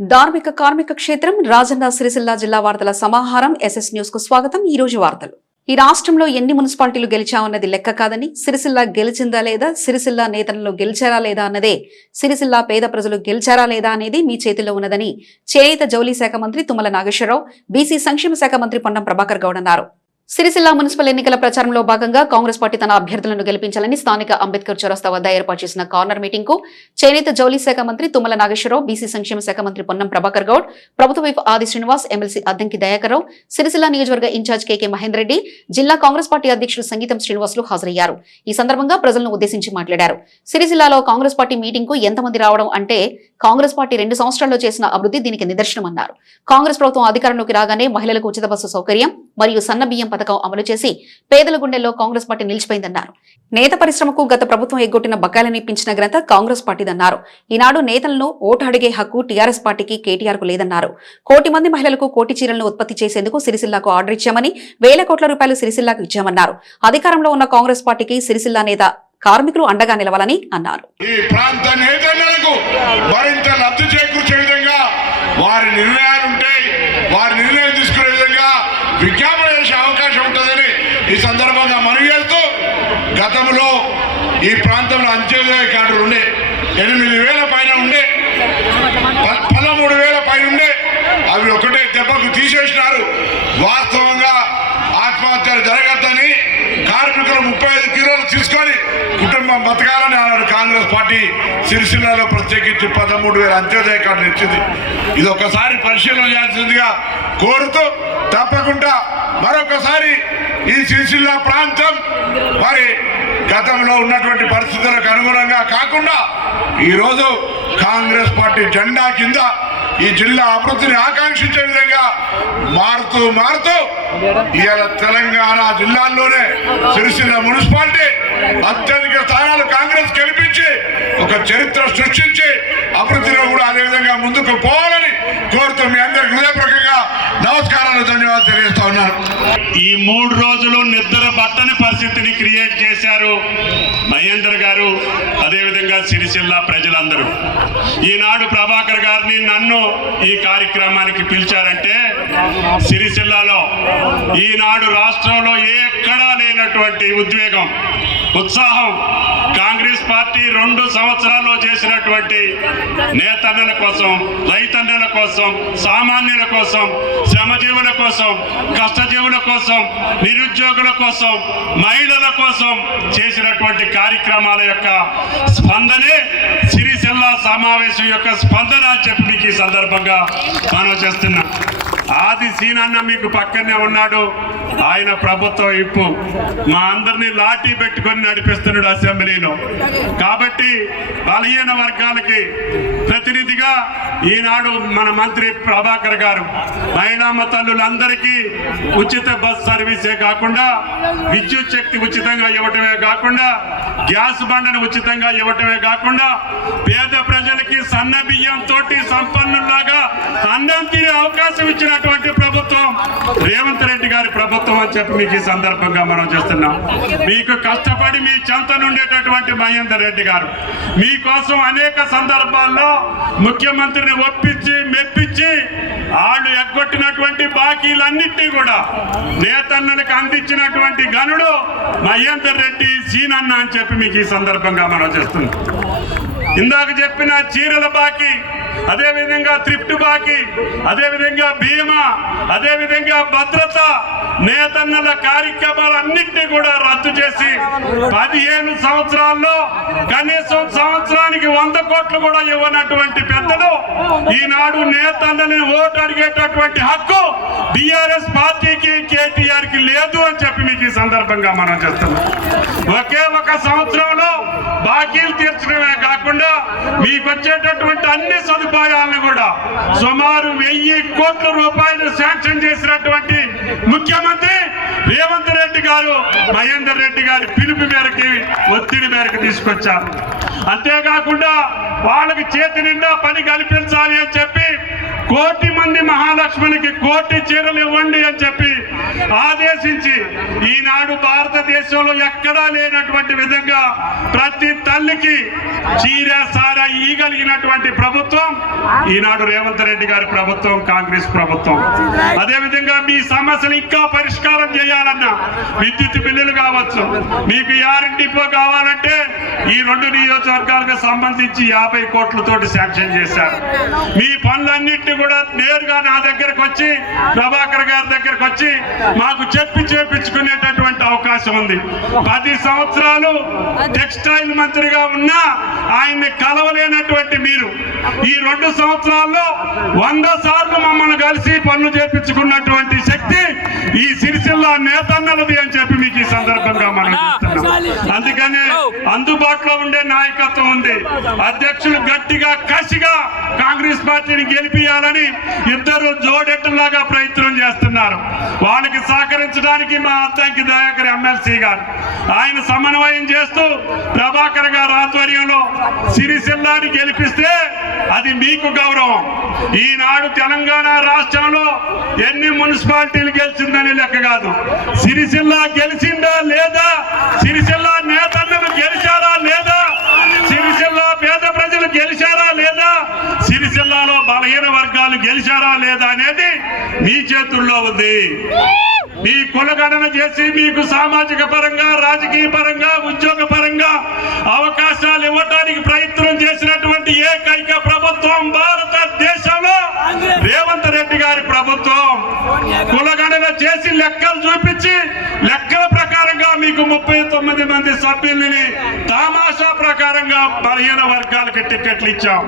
ధార్మిక కార్మిక క్షేత్రం రాజన్న సిరిసిల్ల జిల్లా వార్తల సమాహారం ఎస్ఎస్ న్యూస్ కు స్వాగతం. ఈ రోజు వార్తలు. ఈ రాష్ట్రంలో ఎన్ని మున్సిపాలిటీలు గెలిచామన్నది లెక్క కాదని, సిరిసిల్ల గెలిచిందా లేదా, సిరిసిల్ల నేతలను గెలిచారా లేదా అన్నదే, సిరిసిల్ల పేద ప్రజలు గెలిచారా లేదా అనేది మీ చేతిలో ఉన్నదని చేనేత జౌళి శాఖ మంత్రి తుమ్మల నాగేశ్వరరావు, బీసీ సంక్షేమ శాఖ మంత్రి పొన్నం ప్రభాకర్ గౌడ్ అన్నారు. సిరిసిల్ల మున్సిపల్ ఎన్నికల ప్రచారంలో భాగంగా కాంగ్రెస్ పార్టీ తన అభ్యర్థులను గెలిపించాలని స్థానిక అంబేద్కర్ చౌరస్తా వద్ద ఏర్పాటు చేసిన కార్నర్ మీటింగ్ కు చేనేత జౌళి శాఖ మంత్రి తుమ్మల నాగేశ్వరరావు, బీసీ సంక్షేమ శాఖ మంత్రి పొన్నం ప్రభాకర్ గౌడ్, ప్రభుత్వ వైపు ఆది శ్రీనివాస్, ఎమ్మెల్సీ అద్దంకి దయాకర్రావు, సిరిసిల్ల నియోజకవర్గ ఇన్ఛార్జ్ కేకే మహేందర్ రెడ్డి, జిల్లా కాంగ్రెస్ పార్టీ అధ్యక్షులు సంగీతం శ్రీనివాసులు హాజరయ్యారు. ఈ సందర్భంగా ప్రజలను ఉద్దేశించి మాట్లాడారు. సిరిసిల్లాలో కాంగ్రెస్ పార్టీ మీటింగ్ కు ఎంతమంది రావడం అంటే కాంగ్రెస్ పార్టీ 2 సంవత్సరాల్లో చేసిన అభివృద్ధి దీనికి నిదర్శనమన్నారు. కాంగ్రెస్ ప్రభుత్వం అధికారంలోకి రాగానే మహిళలకు ఉచిత బస్సు సౌకర్యం మరియు సన్న బియ్యం పథకం అమలు చేసి పేదల గుండెల్లో కాంగ్రెస్ పార్టీ నిలిచిపోయిందన్నారు. నేత పరిశ్రమకు గత ప్రభుత్వం ఎగ్గొట్టిన బకాయిలను ఇప్పించిన ఘనత కాంగ్రెస్ పార్టీదన్నారు. ఈనాడు నేతలను ఓటు అడిగే హక్కు టీఆర్ఎస్ పార్టీకి, కేటీఆర్ కు లేదన్నారు. 1 కోటి మంది మహిళలకు కోటి చీరలను ఉత్పత్తి చేసేందుకు సిరిసిల్లాకు ఆర్డర్ ఇచ్చామని, వేల కోట్ల రూపాయలు సిరిసిల్లాకు ఇచ్చామన్నారు. అధికారంలో ఉన్న కాంగ్రెస్ పార్టీకి సిరిసిల్ల నేత కార్మికులు అండగా నిలవాలని అన్నారు. ఈ ప్రాంత నేతలకు మరింత లబ్ధి చేకూర్చే విధంగా వారి నిర్ణయాలు ఉంటాయి, వారి నిర్ణయం తీసుకునే విధంగా విజ్ఞాపన చేసే అవకాశం ఉంటుందని ఈ సందర్భంగా మనవి చేస్తూ, గతంలో ఈ ప్రాంతంలో అంత్యోదయ కార్డులు ఉండే 8,000 పైన ఉండే, 13,000 పైన ఉండే, అవి ఒకటే దెబ్బకు తీసేసినారు. వాస్తవంగా ఆత్మహత్యలు జరగద్దని, కార్మికులు 35 కిలోలు తీసుకొని కుటుంబం బతకాలని అన్నాడు కాంగ్రెస్ పార్టీ. సిరిసిల్లలో ప్రత్యేకించి 13,000 అంత్యోదయ కార్డులు ఇచ్చింది. ఇది ఒకసారి పరిశీలన చేయాల్సిందిగా కోరుతూ, తప్పకుండా మరొకసారి ఈ సిరిసిల్ల ప్రాంతం మరి గతంలో ఉన్నటువంటి పరిస్థితులకు అనుగుణంగా కాకుండా ఈరోజు కాంగ్రెస్ పార్టీ జెండా కింద ఈ జిల్లా అభివృద్ధిని ఆకాంక్షించే విధంగా మారుతూ ఇవాళ తెలంగాణ జిల్లాల్లోనే సిరిసిల్ల మున్సిపాలిటీ అత్యధిక స్థానాలు కాంగ్రెస్ గెలిపించి ఒక చరిత్ర సృష్టించి అభివృద్ధిలో కూడా అదేవిధంగా ముందుకు పోవాలని కోరుతూ మీ అందరికి హృదయపూర్వకంగా నమస్కారాలు, ధన్యవాదాలు తెలియజేస్తా ఉన్నాను. ఈ 3 రోజులు నిద్ర పట్టని పరిస్థితిని క్రియేట్ చేశారు మహేందర్ గారు, అదేవిధంగా సిరిసిల్ల ప్రజలందరూ. ఈనాడు ప్రభాకర్ గారిని, నన్ను ఈ కార్యక్రమానికి పిలిచారంటే సిరిసిల్లలో ఈనాడు రాష్ట్రంలో ఎక్కడా లేనటువంటి ఉద్వేగం, ఉత్సాహం కాంగ్రెస్ పార్టీ 2 సంవత్సరాల్లో చేసినటువంటి నేతన్నల కోసం, రైతన్నల కోసం, సామాన్యుల కోసం, శ్రమజీవుల కోసం, కష్టజీవుల కోసం, నిరుద్యోగుల కోసం, మహిళల కోసం చేసినటువంటి కార్యక్రమాల యొక్క స్పందనే సిరిసిల్ల సమావేశం యొక్క స్పందన అని చెప్పి మీకు ఈ సందర్భంగా మనం చేస్తున్నాం. ఆది సీనన్న మీకు పక్కనే ఉన్నాడు. ఆయన ప్రభుత్వ ఇప్పు మా అందరినీ లాఠీ పెట్టుకొని నడిపిస్తున్నాడు అసెంబ్లీలో. కాబట్టి బలహీన వర్గాలకి ప్రతినిధిగా ఈనాడు మన మంత్రి ప్రభాకర్ గారు మహిళా తల్లులందరికీ ఉచిత బస్ సర్వీసే కాకుండా, విద్యుత్ శక్తి ఉచితంగా ఇవ్వటమే కాకుండా, గ్యాస్ బండను ఉచితంగా ఇవ్వటమే కాకుండా, పేద ప్రజలకి సన్న బియ్యంతో సంపన్నులాగా అన్నం తినే అవకాశం ఇచ్చినటువంటి ప్రభుత్వం రేవంత్ రెడ్డి గారి ప్రభుత్వం అని చెప్పి మీకు ఈ సందర్భంగా మనం చేస్తున్నాం. మీకు కష్టపడి మీ చెంతను ఉండేటటువంటి మహేందర్ రెడ్డి గారు మీకోసం అనేక సందర్భాల్లో ముఖ్యమంత్రిని ఒప్పించి మెప్పించి వాళ్ళు ఎగ్గొట్టినటువంటి బాకీలన్నింటినీ కూడా నేతన్నలకు అందించినటువంటి గనుడు మహేందర్ రెడ్డి సీనన్న అని చెప్పి మీకు ఈ సందర్భంగా మనం చేస్తున్నాం. ఇందాక చెప్పిన చీరల బాకీ, అదేవిధంగా థ్రిఫ్ట్ బాకీ, అదేవిధంగా బీమా, అదేవిధంగా భద్రత, నేతన్నల కార్యక్రమాలన్నింటినీ కూడా రద్దు చేసి 15 సంవత్సరాల్లో కనీసం సంవత్సరానికి 100 కోట్లు కూడా ఇవ్వనటువంటి పెద్దలు ఈనాడు నేతన్నని ఓటు అడిగేటటువంటి హక్కు బీఆర్ఎస్ పార్టీకి, కేటీఆర్ కి లేదు అని చెప్పి మీకు ఈ సందర్భంగా మనం చేస్తున్నాం. ఒకే ఒక సంవత్సరంలో బాకీలు తీర్చడమే కాకుండా మీకు వచ్చేటటువంటి అన్ని సదుపాయాలను కూడా సుమారు 1000 కోట్ల రూపాయలు శాంక్షన్ చేసినటువంటి ముఖ్యమంత్రి రేవంత్ రెడ్డి గారు మహేందర్ రెడ్డి గారి పిలుపు మేరకు, ఒత్తిడి మేరకు తీసుకొచ్చారు. అంతేకాకుండా వాళ్ళకి చేతి నిండా పని కల్పించాలి అని చెప్పి 1,00,00,000 మంది మహాలక్ష్మికి 1,00,00,000 చీరలు ఇవ్వండి అని చెప్పి ఆదేశించి ఈనాడు భారతదేశంలో ఎక్కడా లేనటువంటి విధంగా ప్రతి తల్లికి చీర సారా ఇవ్వగలిగినటువంటి ప్రభుత్వం ఈనాడు రేవంత్ రెడ్డి గారి ప్రభుత్వం, కాంగ్రెస్ ప్రభుత్వం. అదేవిధంగా మీ సమస్యలు ఇంకా పరిష్కారం చేయాలన్నా విద్యుత్ బిల్లులు కావచ్చు, మీకు డిపో కావాలంటే ఈ 2 నియోజకవర్గాలకు సంబంధించి 50 కోట్లతోటి శాంక్షన్ చేశారు. మీ పనులన్నింటినీ కూడా నేరుగా నా దగ్గరకు వచ్చి, ప్రభాకర్ గారి దగ్గరకు వచ్చి మాకు చేపించుకునేటటువంటి అవకాశం ఉంది. 10 సంవత్సరాలు టెక్స్టైల్ మంత్రిగా ఉన్నా ఆయన్ని కలవలేనటువంటి మీరు ఈ 2 సంవత్సరాల్లో 100 సార్లు మమ్మల్ని కలిసి పనులు చేపించుకున్నటువంటి శక్తి ఈ సిరిసిల్ల నేతన్నలది అని చెప్పి మీకు ఈ సందర్భంగా మనం చెప్తున్నాం. అందుకనే అందుబాటులో ఉండే నాయకత్వం ఉంది. అధ్యక్షులు గట్టిగా కసిగా కాంగ్రెస్ పార్టీని గెలిపియాలని ఇద్దరు జోడెట్టులాగా ప్రయత్నం చేస్తున్నారు. వాళ్ళకి సహకరించడానికి మా అద్దంకి దయాకర్ ఎమ్మెల్సీ గారు ఆయన సమన్వయం చేస్తూ ప్రభాకర్ గారు ఆధ్వర్యంలో సిరిసిల్లాని గెలిపిస్తే అది మీకు గౌరవం. ఈనాడు తెలంగాణ రాష్ట్రంలో ఎన్ని మున్సిపాలిటీలు గెలిచిందని లెక్క కాదు, సిరిసిల్ల గెలిచిందా లేదా, సిరిసిల్ల నేతన్నలు గెలిచారా లేదా, సిరిసిల్ల పేద ప్రజలు గెలిచారా లేదా, సిరిసిల్లాలో బలహీన వర్గాలు గెలిచారా లేదా అనేది మీ చేతుల్లో ఉంది. మీ కులగణన చేసి మీకు సామాజిక పరంగా, రాజకీయ పరంగా, ఉద్యోగ పరంగా అవకాశాలు ఇవ్వడానికి ప్రయత్నం చేసినటువంటి ఏకైక ప్రభుత్వం భారతదేశంలో రేవంత్ రెడ్డి గారి ప్రభుత్వం. కులగణన చేసి లెక్కలు చూపించి లెక్కల ప్రకారంగా మీకు 39 మంది సభ్యుల్ని తమాషా ప్రకారంగా బలహీన వర్గాలకి టికెట్లు ఇచ్చాం.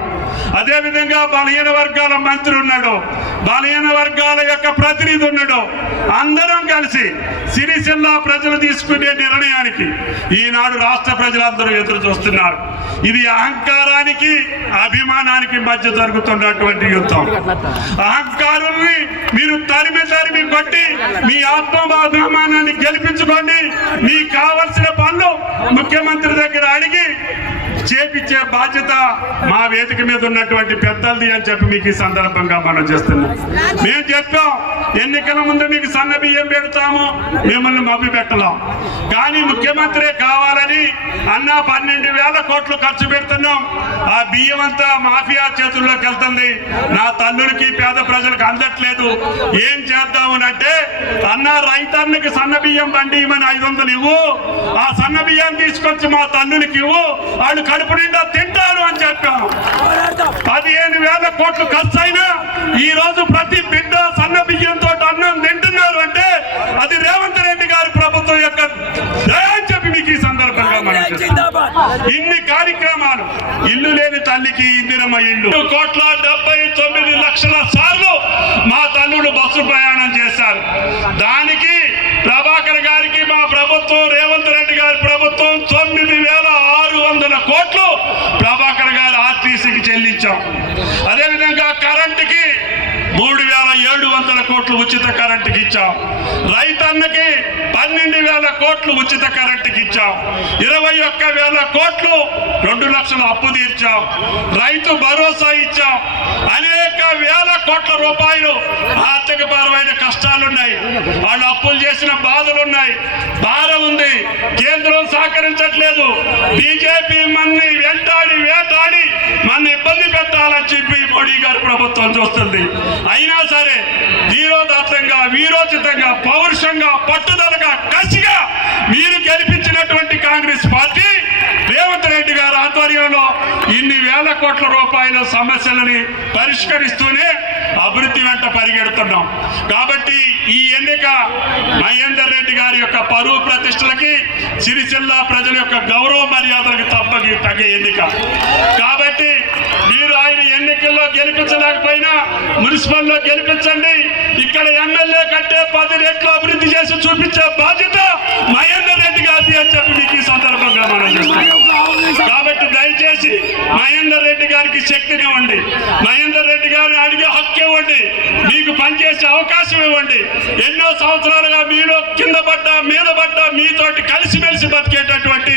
అదేవిధంగా బలహీన వర్గాల మంత్రి ఉన్నాడు, బలహీన వర్గాల యొక్క ప్రతినిధి ఉన్నాడు. అందరం కలిసి సిరిసిల్ల ప్రజలు తీసుకునే నిర్ణయానికి ఈనాడు రాష్ట్ర ప్రజలందరూ ఎదురు చూస్తున్నారు. ఇది అహంకారానికి అభిమానానికి మధ్య జరుగుతున్నటువంటి యుద్ధం. అహంకారుల్ని మీరు తరిమి కొట్టి మీ ఆత్మాభిమానాన్ని గెలిపించుకోండి. మీకు కావలసిన పనులు ముఖ్యమంత్రి దగ్గర అడిగి చేపించే బాధ్యత మా వేదిక మీద ఉన్నటువంటి పెద్దలది అని చెప్పి మీకు ఈ సందర్భంగా మనం చేస్తున్నాం. మేము చెప్పాం ఎన్నికల ముందు మీకు సన్న బియ్యం పెడతాము, మిమ్మల్ని మభ్య పెట్టలేం. కానీ ముఖ్యమంత్రి కావాలని అన్న 12,000 కోట్లు ఖర్చు పెడుతున్నాం. ఆ బియ్యం అంతా మాఫియా చేతుల్లోకి వెళ్తుంది. నా తల్లుడికి పేద ప్రజలకు అందట్లేదు. ఏం చేద్దామనంటే అన్న రైతన్నకి సన్న బియ్యం బండి ఇవ్వని 500 ఇవ్వు, ఆ సన్న బియ్యం తీసుకొచ్చి మా తల్లులకి ఇవ్వు, వాళ్ళు కడుపు నిండా తింటారు అని చెప్పాము. 15,000 కోట్లు ఖర్చు అయినా ఈ రోజు ప్రతి బిడ్డ సన్న బియ్యంతో అన్నం తింటున్నారు అంటే అది రేవంత్ రెడ్డి గారి ప్రభుత్వం యొక్క దయ అని చెప్పి మీకు ఈ సందర్భంగా మనం ఇన్ని కార్యక్రమాలు. ఇల్లు లేని తల్లికి ఇందిరమ్మ ఇల్లు 1,79 లక్షల సార్లు మా తల్లుడు బస్సు ప్రయాణం చేశారు. దానికి ప్రభాకర్ గారికి మా ప్రభుత్వం, రేవంత్ రెడ్డి గారి ప్రభుత్వం 9,600 కోట్లు ప్రభాకర్ గారు ఆర్టీసీకి చెల్లించాం. అదేవిధంగా కరెంటుకి 3,700 కోట్లు ఉచిత కరెంటుకి ఇచ్చాం. రైతన్నకి 12,000 కోట్లు ఉచిత కరెంటుకి ఇచ్చాం. 21,000 కోట్లు 2 లక్షల అప్పు తీర్చాం. రైతు భరోసా ఇచ్చాం. అనేక వేల కోట్ల రూపాయలు ఆర్థికపరమైన కష్టాలున్నాయి, వాళ్ళు అప్పులు చేసిన బాధలున్నాయి, భారం ఉంది. కేంద్రం సహకరించట్లేదు. బీజేపీ మన్ని వెంటాడి వేటాడి మన ఇబ్బంది పెట్టాలని చెప్పి మోడీ గారి ప్రభుత్వం చూస్తుంది. అయినా సరే ధీరోదాత్తంగా, వీరోచితంగా, పౌరుషంగా, పట్టుదలగా, కసిగా మీరు గెలిపించినటువంటి కాంగ్రెస్ పార్టీ రేవంత్ రెడ్డి గారి ఆధ్వర్యంలో ఇన్ని వేల కోట్ల రూపాయల సమస్యలని పరిష్కరిస్తూనే అభివృద్ధి వెంట పరిగెడుతున్నాం. కాబట్టి ఈ ఎన్నిక మహేందర్ రెడ్డి గారి యొక్క పరువు ప్రతిష్టలకి, సిరిసిల్ల ప్రజల యొక్క గౌరవ మర్యాదలకు తగ్గ ఎన్నిక. కాబట్టి మీరు ఆయన ఎన్నికల్లో గెలిపించలేకపోయినా మున్సిపల్లో గెలిపించండి. ఇక్కడ ఎమ్మెల్యే కంటే 10 రెట్లు అభివృద్ధి చేసి చూపించే బాధ్యత మహేందర్ రెడ్డి గారిది అని చెప్పి మీకు ఈ సందర్భంగా మనం చేస్తాం. కాబట్టి దయచేసి మహేందర్ రెడ్డి గారికి శక్తినివ్వండి, మహేందర్ రెడ్డి గారిని అడిగే హక్కు ఇవ్వండి, మీకు పనిచేసే అవకాశం ఇవ్వండి. ఎన్నో సంవత్సరాలుగా మీలో కింద పడ్డా మీద పడ్డా మీతోటి కలిసిమెలిసి బతికేటటువంటి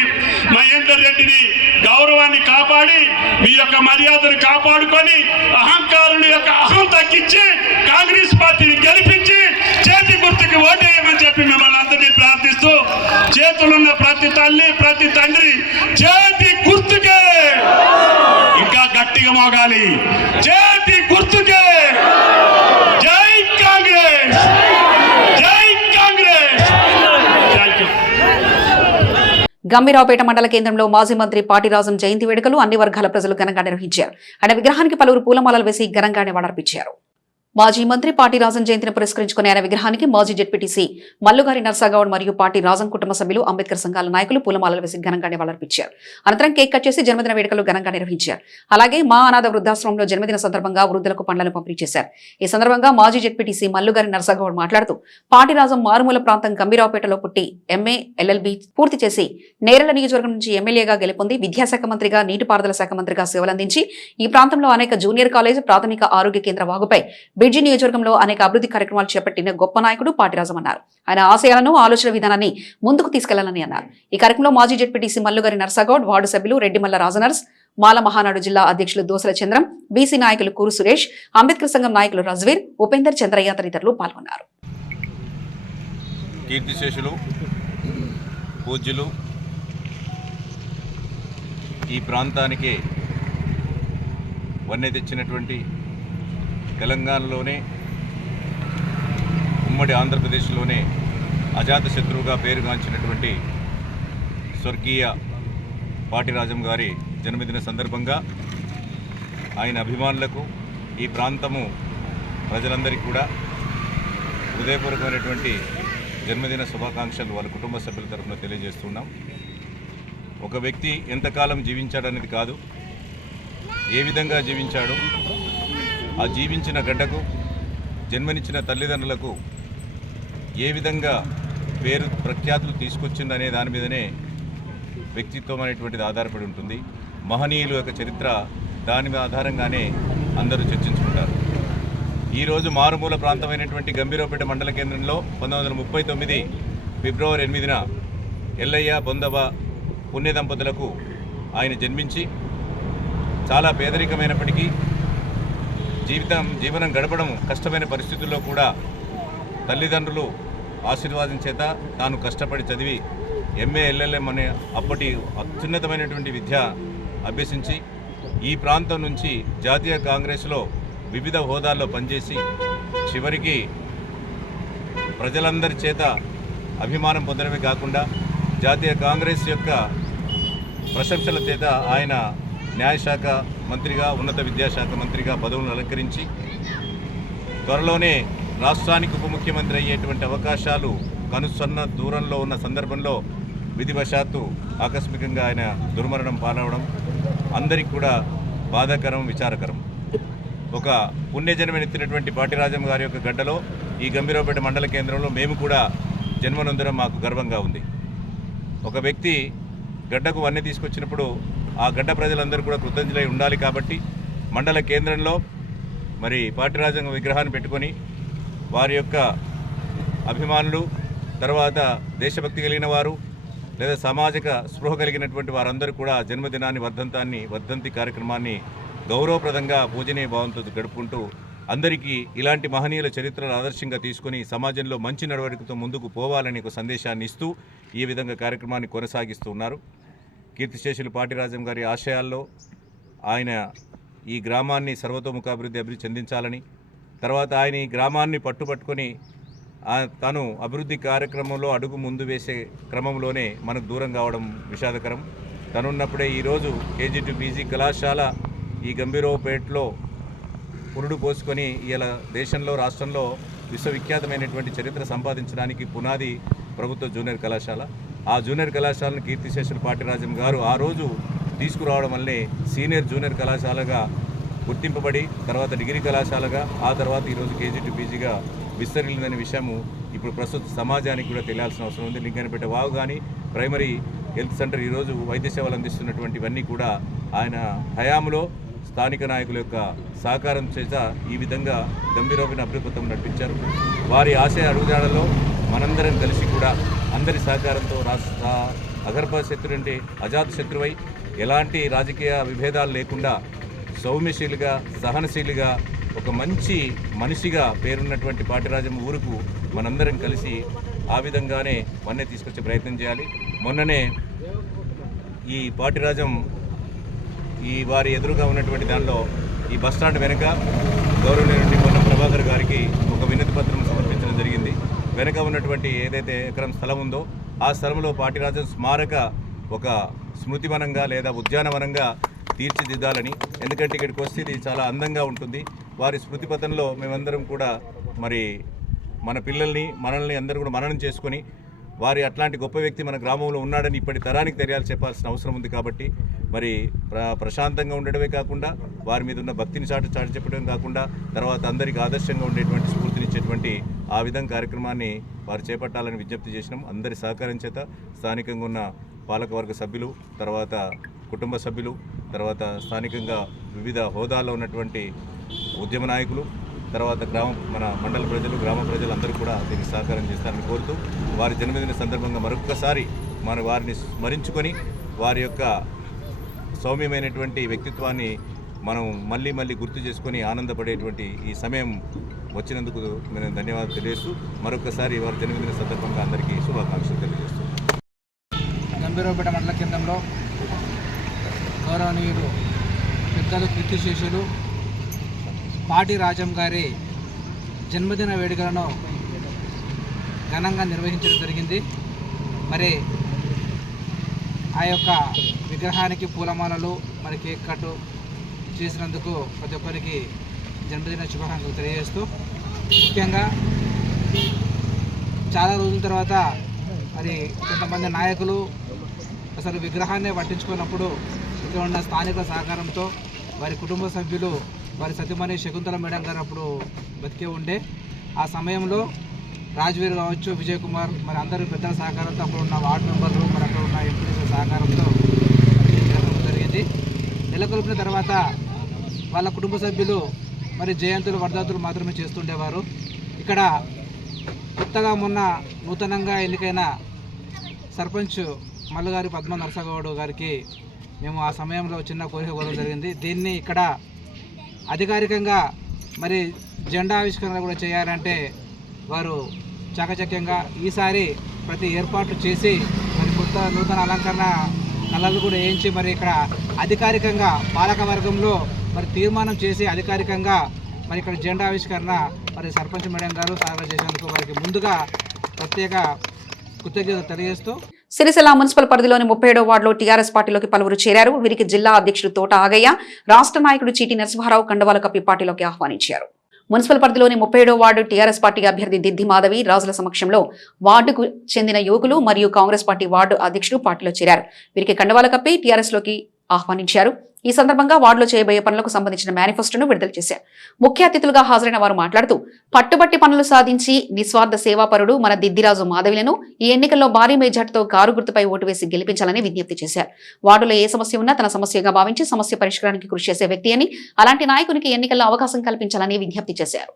మహేందర్ రెడ్డిని గౌరవాన్ని కాపాడి నిలబడి మీ యొక్క మర్యాదను కాపాడుకొని అహంకారుల యొక్క అహం తగ్గించి కాంగ్రెస్ పార్టీని గెలిపించి చేతి గుర్తుకి ఓటేయమని చెప్పి మిమ్మల్ని అందరినీ ప్రార్థిస్తూ చేతులున్న ప్రతి తల్లి ప్రతి తండ్రి చేతి గుర్తుకే ఇంకా గట్టిగా మోగాలి. చేతి గుర్తుకే. జై కాంగ్రెస్, జై కాంగ్రెస్. Thank you. గంభీరావుపేట మండల కేంద్రంలో మాజీ మంత్రి పాటిరాజం జయంతి వేడుకలు అన్ని వర్గాల ప్రజలు ఘనంగా నిర్వహించారు. ఆయన విగ్రహానికి పలువురు పూలమాలలు వేసి ఘనంగా నివాళులర్పించారు. మాజీ మంత్రి పాటిరాజం జయంతిని పురస్కరించుకుని ఆయన విగ్రహానికి మాజీ జెడ్పీటీసీ మల్లుగారి నర్సాగౌడ్ మరియు పాటిరాజం కుటుంబ సభ్యులు అంబేద్కర్ సంఘాల నాయకులు పూలమాలలు వేసి ఘనంగా నివాళులర్పించారు. అనంతరం కేక్ కట్ చేసి జన్మదిన వేడుకలు ఘనంగా నిర్వహించారు. అలాగే మా అనాథ వృద్ధాశ్రమంలో జన్మదిన సందర్భంగా వృద్ధులకు పండ్లను పంపిణీ చేశారు. ఈ సందర్భంగా మాజీ జెడ్పీటీసీ మల్లుగారి నర్సాగౌడ్ మాట్లాడుతూ పాటిరాజం మారుమూల ప్రాంతం గంభీరావుపేటలో పుట్టి ఎంఏ LLB పూర్తి చేసి నేరల నియోజకవర్గం నుంచి ఎమ్మెల్యేగా గెలుపొంది విద్యాశాఖ మంత్రిగా నీటిపారుదల శాఖ మంత్రిగా సేవలందించి ఈ ప్రాంతంలో అనేక జూనియర్ కాలేజ్ ప్రాథమిక ఆరోగ్య కేంద్ర వాగుపై బిడ్జి నియోజకవర్గంలో అనేక అభివృద్ధి కార్యక్రమాలు చేపట్టిన గొప్ప నాయకుడు పాటిరాజం అన్నారు. ఆయన ఆశయాలను ఆలోచన విధానాన్ని ముందుకు తీసుకెళ్లాలని అన్నారు. ఈ కార్యక్రమంలో మాజీ జెడ్పీటీసీ మల్లుగారి నర్సాగౌడ్, వార్డు సభ్యులు రెడ్డిమల్ల రాజనర్స్, మాల మహానాడు జిల్లా అధ్యక్షులు దోసల చంద్రం, బీసీ నాయకులు కూరు సురేష్, అంబేద్కర్ సంఘం నాయకులు రజ్వీర్, ఉపేందర్, చంద్రయ్య తదితరులు పాల్గొన్నారు. కీర్తిశేషులు పూజ్యులు ఈ ప్రాంతానికి వన్నె తెచ్చినటువంటి తెలంగాణలోనే ఉమ్మడి ఆంధ్రప్రదేశ్లోనే అజాత శత్రువుగా పేరుగాంచినటువంటి స్వర్గీయ పాటిరాజం గారి జన్మదిన సందర్భంగా ఆయన అభిమానులకు ఈ ప్రాంతము ప్రజలందరికీ కూడా హృదయపూర్వకమైనటువంటి జన్మదిన శుభాకాంక్షలు వాళ్ళ కుటుంబ సభ్యుల తరఫున తెలియజేస్తున్నాం. ఒక వ్యక్తి ఎంతకాలం జీవించాడనేది కాదు, ఏ విధంగా జీవించాడు, ఆ జీవించిన గడ్డకు జన్మనిచ్చిన తల్లిదండ్రులకు ఏ విధంగా పేరు ప్రఖ్యాతులు తీసుకొచ్చిందనే దాని మీదనే వ్యక్తిత్వం అనేటువంటిది ఆధారపడి ఉంటుంది. మహనీయుల యొక్క చరిత్ర దాని ఆధారంగానే అందరూ చర్చించుకుంటారు. ఈరోజు మారుమూల ప్రాంతమైనటువంటి గంభీరావుపేట మండల కేంద్రంలో 1939 ఫిబ్రవరి 8న ఎల్లయ్య బొందవ పుణ్య దంపతులకు ఆయన జన్మించి చాలా పేదరికమైనప్పటికీ జీవనం గడపడం కష్టమైన పరిస్థితుల్లో కూడా తల్లిదండ్రులు ఆశీర్వాదం చేత తాను కష్టపడి చదివి MA LLM అనే అప్పటి అత్యున్నతమైనటువంటి విద్య అభ్యసించి ఈ ప్రాంతం నుంచి జాతీయ కాంగ్రెస్లో వివిధ హోదాల్లో పనిచేసి చివరికి ప్రజలందరి చేత అభిమానం పొందడమే కాకుండా జాతీయ కాంగ్రెస్ యొక్క ప్రశంసల చేత ఆయన న్యాయశాఖ మంత్రిగా, ఉన్నత విద్యాశాఖ మంత్రిగా పదవులను అలంకరించి త్వరలోనే రాష్ట్రానికి ఉప ముఖ్యమంత్రి అయ్యేటువంటి అవకాశాలు కనుసన్న దూరంలో ఉన్న సందర్భంలో విధివశాత్తు ఆకస్మికంగా ఆయన దుర్మరణం పాలవడం అందరికీ కూడా బాధాకరం, విచారకరం. ఒక పుణ్యజన్మనెత్తినటువంటి పాటిరాజం గారి యొక్క గడ్డలో ఈ గంభీరావుపేట మండల కేంద్రంలో మేము కూడా జన్మనందరం మాకు గర్వంగా ఉంది. ఒక వ్యక్తి గడ్డకు వన్నె తీసుకొచ్చినప్పుడు ఆ గడ్డ ప్రజలందరూ కూడా కృతజ్ఞులై ఉండాలి. కాబట్టి మండల కేంద్రంలో మరి పాటిరాజం విగ్రహాన్ని పెట్టుకొని వారి యొక్క అభిమానులు, తర్వాత దేశభక్తి కలిగిన వారు లేదా సామాజిక స్పృహ కలిగినటువంటి వారందరూ కూడా జన్మదినాన్ని, వర్ధంతి కార్యక్రమాన్ని గౌరవప్రదంగా పూజనీయ భావంతో గడుపుకుంటూ అందరికీ ఇలాంటి మహనీయుల చరిత్రను ఆదర్శంగా తీసుకొని సమాజంలో మంచి నడవడికతో ముందుకు పోవాలని ఒక సందేశాన్ని ఇస్తూ ఈ విధంగా కార్యక్రమాన్ని కొనసాగిస్తూ ఉన్నారు. కీర్తిశేషులు పాటిరాజం గారి ఆశయాల్లో ఆయన ఈ గ్రామాన్ని అభివృద్ధి చెందించాలని, తర్వాత ఆయన ఈ గ్రామాన్ని పట్టుబట్టుకొని తాను అభివృద్ధి కార్యక్రమంలో అడుగు ముందు వేసే క్రమంలోనే మనకు దూరం కావడం విషాదకరం. తనున్నప్పుడే ఈరోజు KG to PG కళాశాల ఈ గంభీరావుపేటలో పురుడు పోసుకొని ఇలా దేశంలో, రాష్ట్రంలో విశ్వవిఖ్యాతమైనటువంటి చరిత్ర సంపాదించడానికి పునాది ప్రభుత్వ జూనియర్ కళాశాల. ఆ జూనియర్ కళాశాలను కీర్తిశేషులు పాటిరాజం గారు ఆ రోజు తీసుకురావడం వల్లే సీనియర్ జూనియర్ కళాశాలగా గుర్తింపబడి తర్వాత డిగ్రీ కళాశాలగా, ఆ తర్వాత ఈరోజు KG to PGగా విస్తరించిందనే విషయము ఇప్పుడు ప్రస్తుత సమాజానికి కూడా తెలియాల్సిన అవసరం ఉంది. లింగనపేట వాగు కానీ, ప్రైమరీ హెల్త్ సెంటర్ ఈరోజు వైద్య సేవలు అందిస్తున్నటువంటివన్నీ కూడా ఆయన హయాంలో స్థానిక నాయకుల యొక్క సహకారం చేత ఈ విధంగా గంభీరమైన అభివృద్ధి నడిపించారు. వారి ఆశయ అడుగుజాడలో మనందరం కలిసి కూడా అందరి సహకారంతో అగర్భ శత్రు అంటే అజాత శత్రువై ఎలాంటి రాజకీయ విభేదాలు లేకుండా సౌమ్యశీలిగా సహనశీలిగా ఒక మంచి మనిషిగా పేరున్నటువంటి పాటిరాజం ఊరుకు మనందరం కలిసి ఆ విధంగానే వన్నే తీసుకొచ్చే ప్రయత్నం చేయాలి. మొన్ననే ఈ పాటిరాజం ఈ వారి ఎదురుగా ఉన్నటువంటి దానిలో ఈ బస్టాండ్ వెనుక గౌరవనీయులు పొన్నం ప్రభాకర్ గారికి ఒక వినతి పత్రం సమర్పించడం జరిగింది. వెనుక ఉన్నటువంటి ఏదైతే ఎకరం స్థలం ఉందో ఆ స్థలంలో పాటిరాజం స్మారక ఒక స్మృతివనంగా లేదా ఉద్యానవనంగా తీర్చిదిద్దాలని, ఎందుకంటే ఇక్కడికి వస్తే ఇది చాలా అందంగా ఉంటుంది. వారి స్మృతి పథంలో మేమందరం కూడా మరి మన పిల్లల్ని మనల్ని అందరూ కూడా మననం చేసుకొని వారి అట్లాంటి గొప్ప వ్యక్తి మన గ్రామంలో ఉన్నాడని ఇప్పటి తరానికి తెలియాలి చెప్పాల్సిన అవసరం ఉంది. కాబట్టి మరి ప్రశాంతంగా ఉండడమే కాకుండా వారి మీద ఉన్న భక్తిని చాటి చెప్పడం కాకుండా తర్వాత అందరికీ ఆదర్శంగా ఉండేటువంటి స్ఫూర్తినిచ్చేటువంటి ఆ విధంగా కార్యక్రమాన్ని వారు చేపట్టాలని విజ్ఞప్తి చేసినాం. అందరి సహకారం చేత స్థానికంగా ఉన్న పాలకవర్గ సభ్యులు, తర్వాత కుటుంబ సభ్యులు, తర్వాత స్థానికంగా వివిధ హోదాల్లో ఉన్నటువంటి ఉద్యమ నాయకులు, తర్వాత మన మండల ప్రజలు, గ్రామ ప్రజలు అందరూ కూడా దీనికి సహకారం చేస్తారని కోరుతూ వారి జన్మదిన సందర్భంగా మరొక్కసారి వారిని స్మరించుకొని వారి యొక్క సౌమ్యమైనటువంటి వ్యక్తిత్వాన్ని మనం మళ్ళీ మళ్ళీ గుర్తు చేసుకొని ఆనందపడేటువంటి ఈ సమయం వచ్చినందుకు నేను ధన్యవాదాలు తెలియజేస్తూ మరొకసారి వారి జన్మదిన సందర్భంగా అందరికీ శుభాకాంక్షలు తెలియజేస్తూ గంభీరావుపేట మండల కేంద్రంలో గౌరవనీయులు పెద్దలు కీర్తిశేషులు పాటిరాజం గారి జన్మదిన వేడుకలను ఘనంగా నిర్వహించడం జరిగింది. మరి ఆ యొక్క విగ్రహానికి పూలమాలలు మరి కేక్ కట్ చేసినందుకు ప్రతి ఒక్కరికి జన్మదిన శుభాకాంక్షలు తెలియజేస్తూ, ముఖ్యంగా చాలా రోజుల తర్వాత మరి కొంతమంది నాయకులు అసలు విగ్రహాన్ని పట్టించుకున్నప్పుడు ఇక్కడ ఉన్న స్థానికుల సహకారంతో వారి కుటుంబ సభ్యులు వారి సతీమణి శకుంతల మేడం గారు అప్పుడు బతికే ఉండే ఆ సమయంలో రాజ్వీర్ కావచ్చు, విజయ్ కుమార్ మరి అందరూ పెద్దల సహకారంతో అక్కడ ఉన్న వార్డు మెంబర్లు మరి అక్కడ ఉన్న ఎంపీల సహకారంతో నెలకొల్పడం జరిగింది. నెలకొల్పిన తర్వాత వాళ్ళ కుటుంబ సభ్యులు మరి జయంతులు వర్ధంతులు మాత్రమే చేస్తుండేవారు. ఇక్కడ కొత్తగా మొన్న నూతనంగా ఎన్నికైన సర్పంచ్ మల్లుగారి పద్మ నరసగౌడ్ గారికి మేము ఆ సమయంలో చిన్న కోరిక కోరడం జరిగింది. దీన్ని ఇక్కడ అధికారికంగా మరి జెండా ఆవిష్కరణ కూడా చేయాలంటే వారు చాకచక్యంగా ఈసారి ప్రతి ఏర్పాట్లు చేసి మరి కొత్త నూతన అలంకరణ కళలు కూడా వేయించి మరి ఇక్కడ అధికారికంగా పాలక వర్గంలో మరి తీర్మానం చేసి అధికారికంగా మరి ఇక్కడ జెండా ఆవిష్కరణ మరి సర్పంచ్ మేడం గారు సహాయం చేసేందుకు వారికి ముందుగా ప్రత్యేక కృతజ్ఞతలు తెలియజేస్తూ, సిరిసిల్ల మున్సిపల్ పరిధిలోని 37వ వార్డులో టీఆర్ఎస్ పార్టీలోకి పలువురు చేరారు. వీరికి జిల్లా అధ్యక్షుడు తోట ఆగయ్య, రాష్ట్ర నాయకుడు చీటి నరసింహారావు కండవాల కప్పి పార్టీలోకి ఆహ్వానించారు. మున్సిపల్ పరిధిలోని 37వ వార్డు టీఆర్ఎస్ పార్టీ అభ్యర్థి దిద్ది మాధవి రాజుల సమక్షంలో వార్డుకు చెందిన యువకులు మరియు కాంగ్రెస్ పార్టీ వార్డు అధ్యక్షుడు పార్టీలో చేరారు. వీరికి కండవాల కప్పి టీఆర్ఎస్ లోకి ఆహ్వానించారు. ఈ సందర్భంగా వార్డులో చేయబోయే పనులకు సంబంధించిన మేనిఫెస్టోను విడుదల చేశారు. ముఖ్య అతిథులుగా హాజరైన వారు మాట్లాడుతూ పట్టుబట్టి పనులు సాధించి నిస్వార్థ సేవాపరుడు మన దిద్దిరాజు మాధవిలను ఈ ఎన్నికల్లో భారీ మెజార్టీతో కారు గుర్తుపై ఓటు వేసి గెలిపించాలని విజ్ఞప్తి చేశారు. వార్డులో ఏ సమస్య ఉన్నా తన సమస్యగా భావించి సమస్య పరిష్కారానికి కృషి చేసే వ్యక్తి అని, అలాంటి నాయకునికి ఎన్నికల్లో అవకాశం కల్పించాలని విజ్ఞప్తి చేశారు.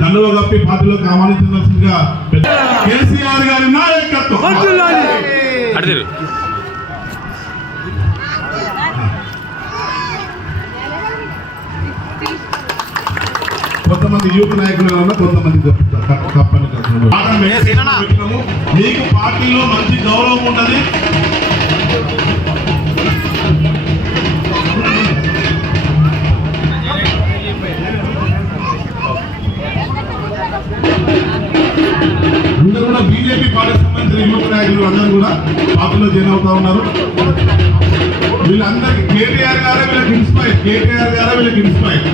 కండువ కప్పి పార్టీలోకి ఆహ్వానించాల్సిందిగా కేసీఆర్ గారి నాయకత్వం. కొంతమంది యూత్ నాయకులు కొంతమంది మీకు పార్టీలో మంచి గౌరవం ఉంటుంది. అందరూ కూడా బీజేపీ పార్టీకి సంబంధించిన యూత్ నాయకులు అందరూ కూడా పార్టీలో జాయిన్ అవుతా ఉన్నారు. వీళ్ళందరికీ కేటీఆర్ గారే వీళ్ళకి ఇన్స్పైర్.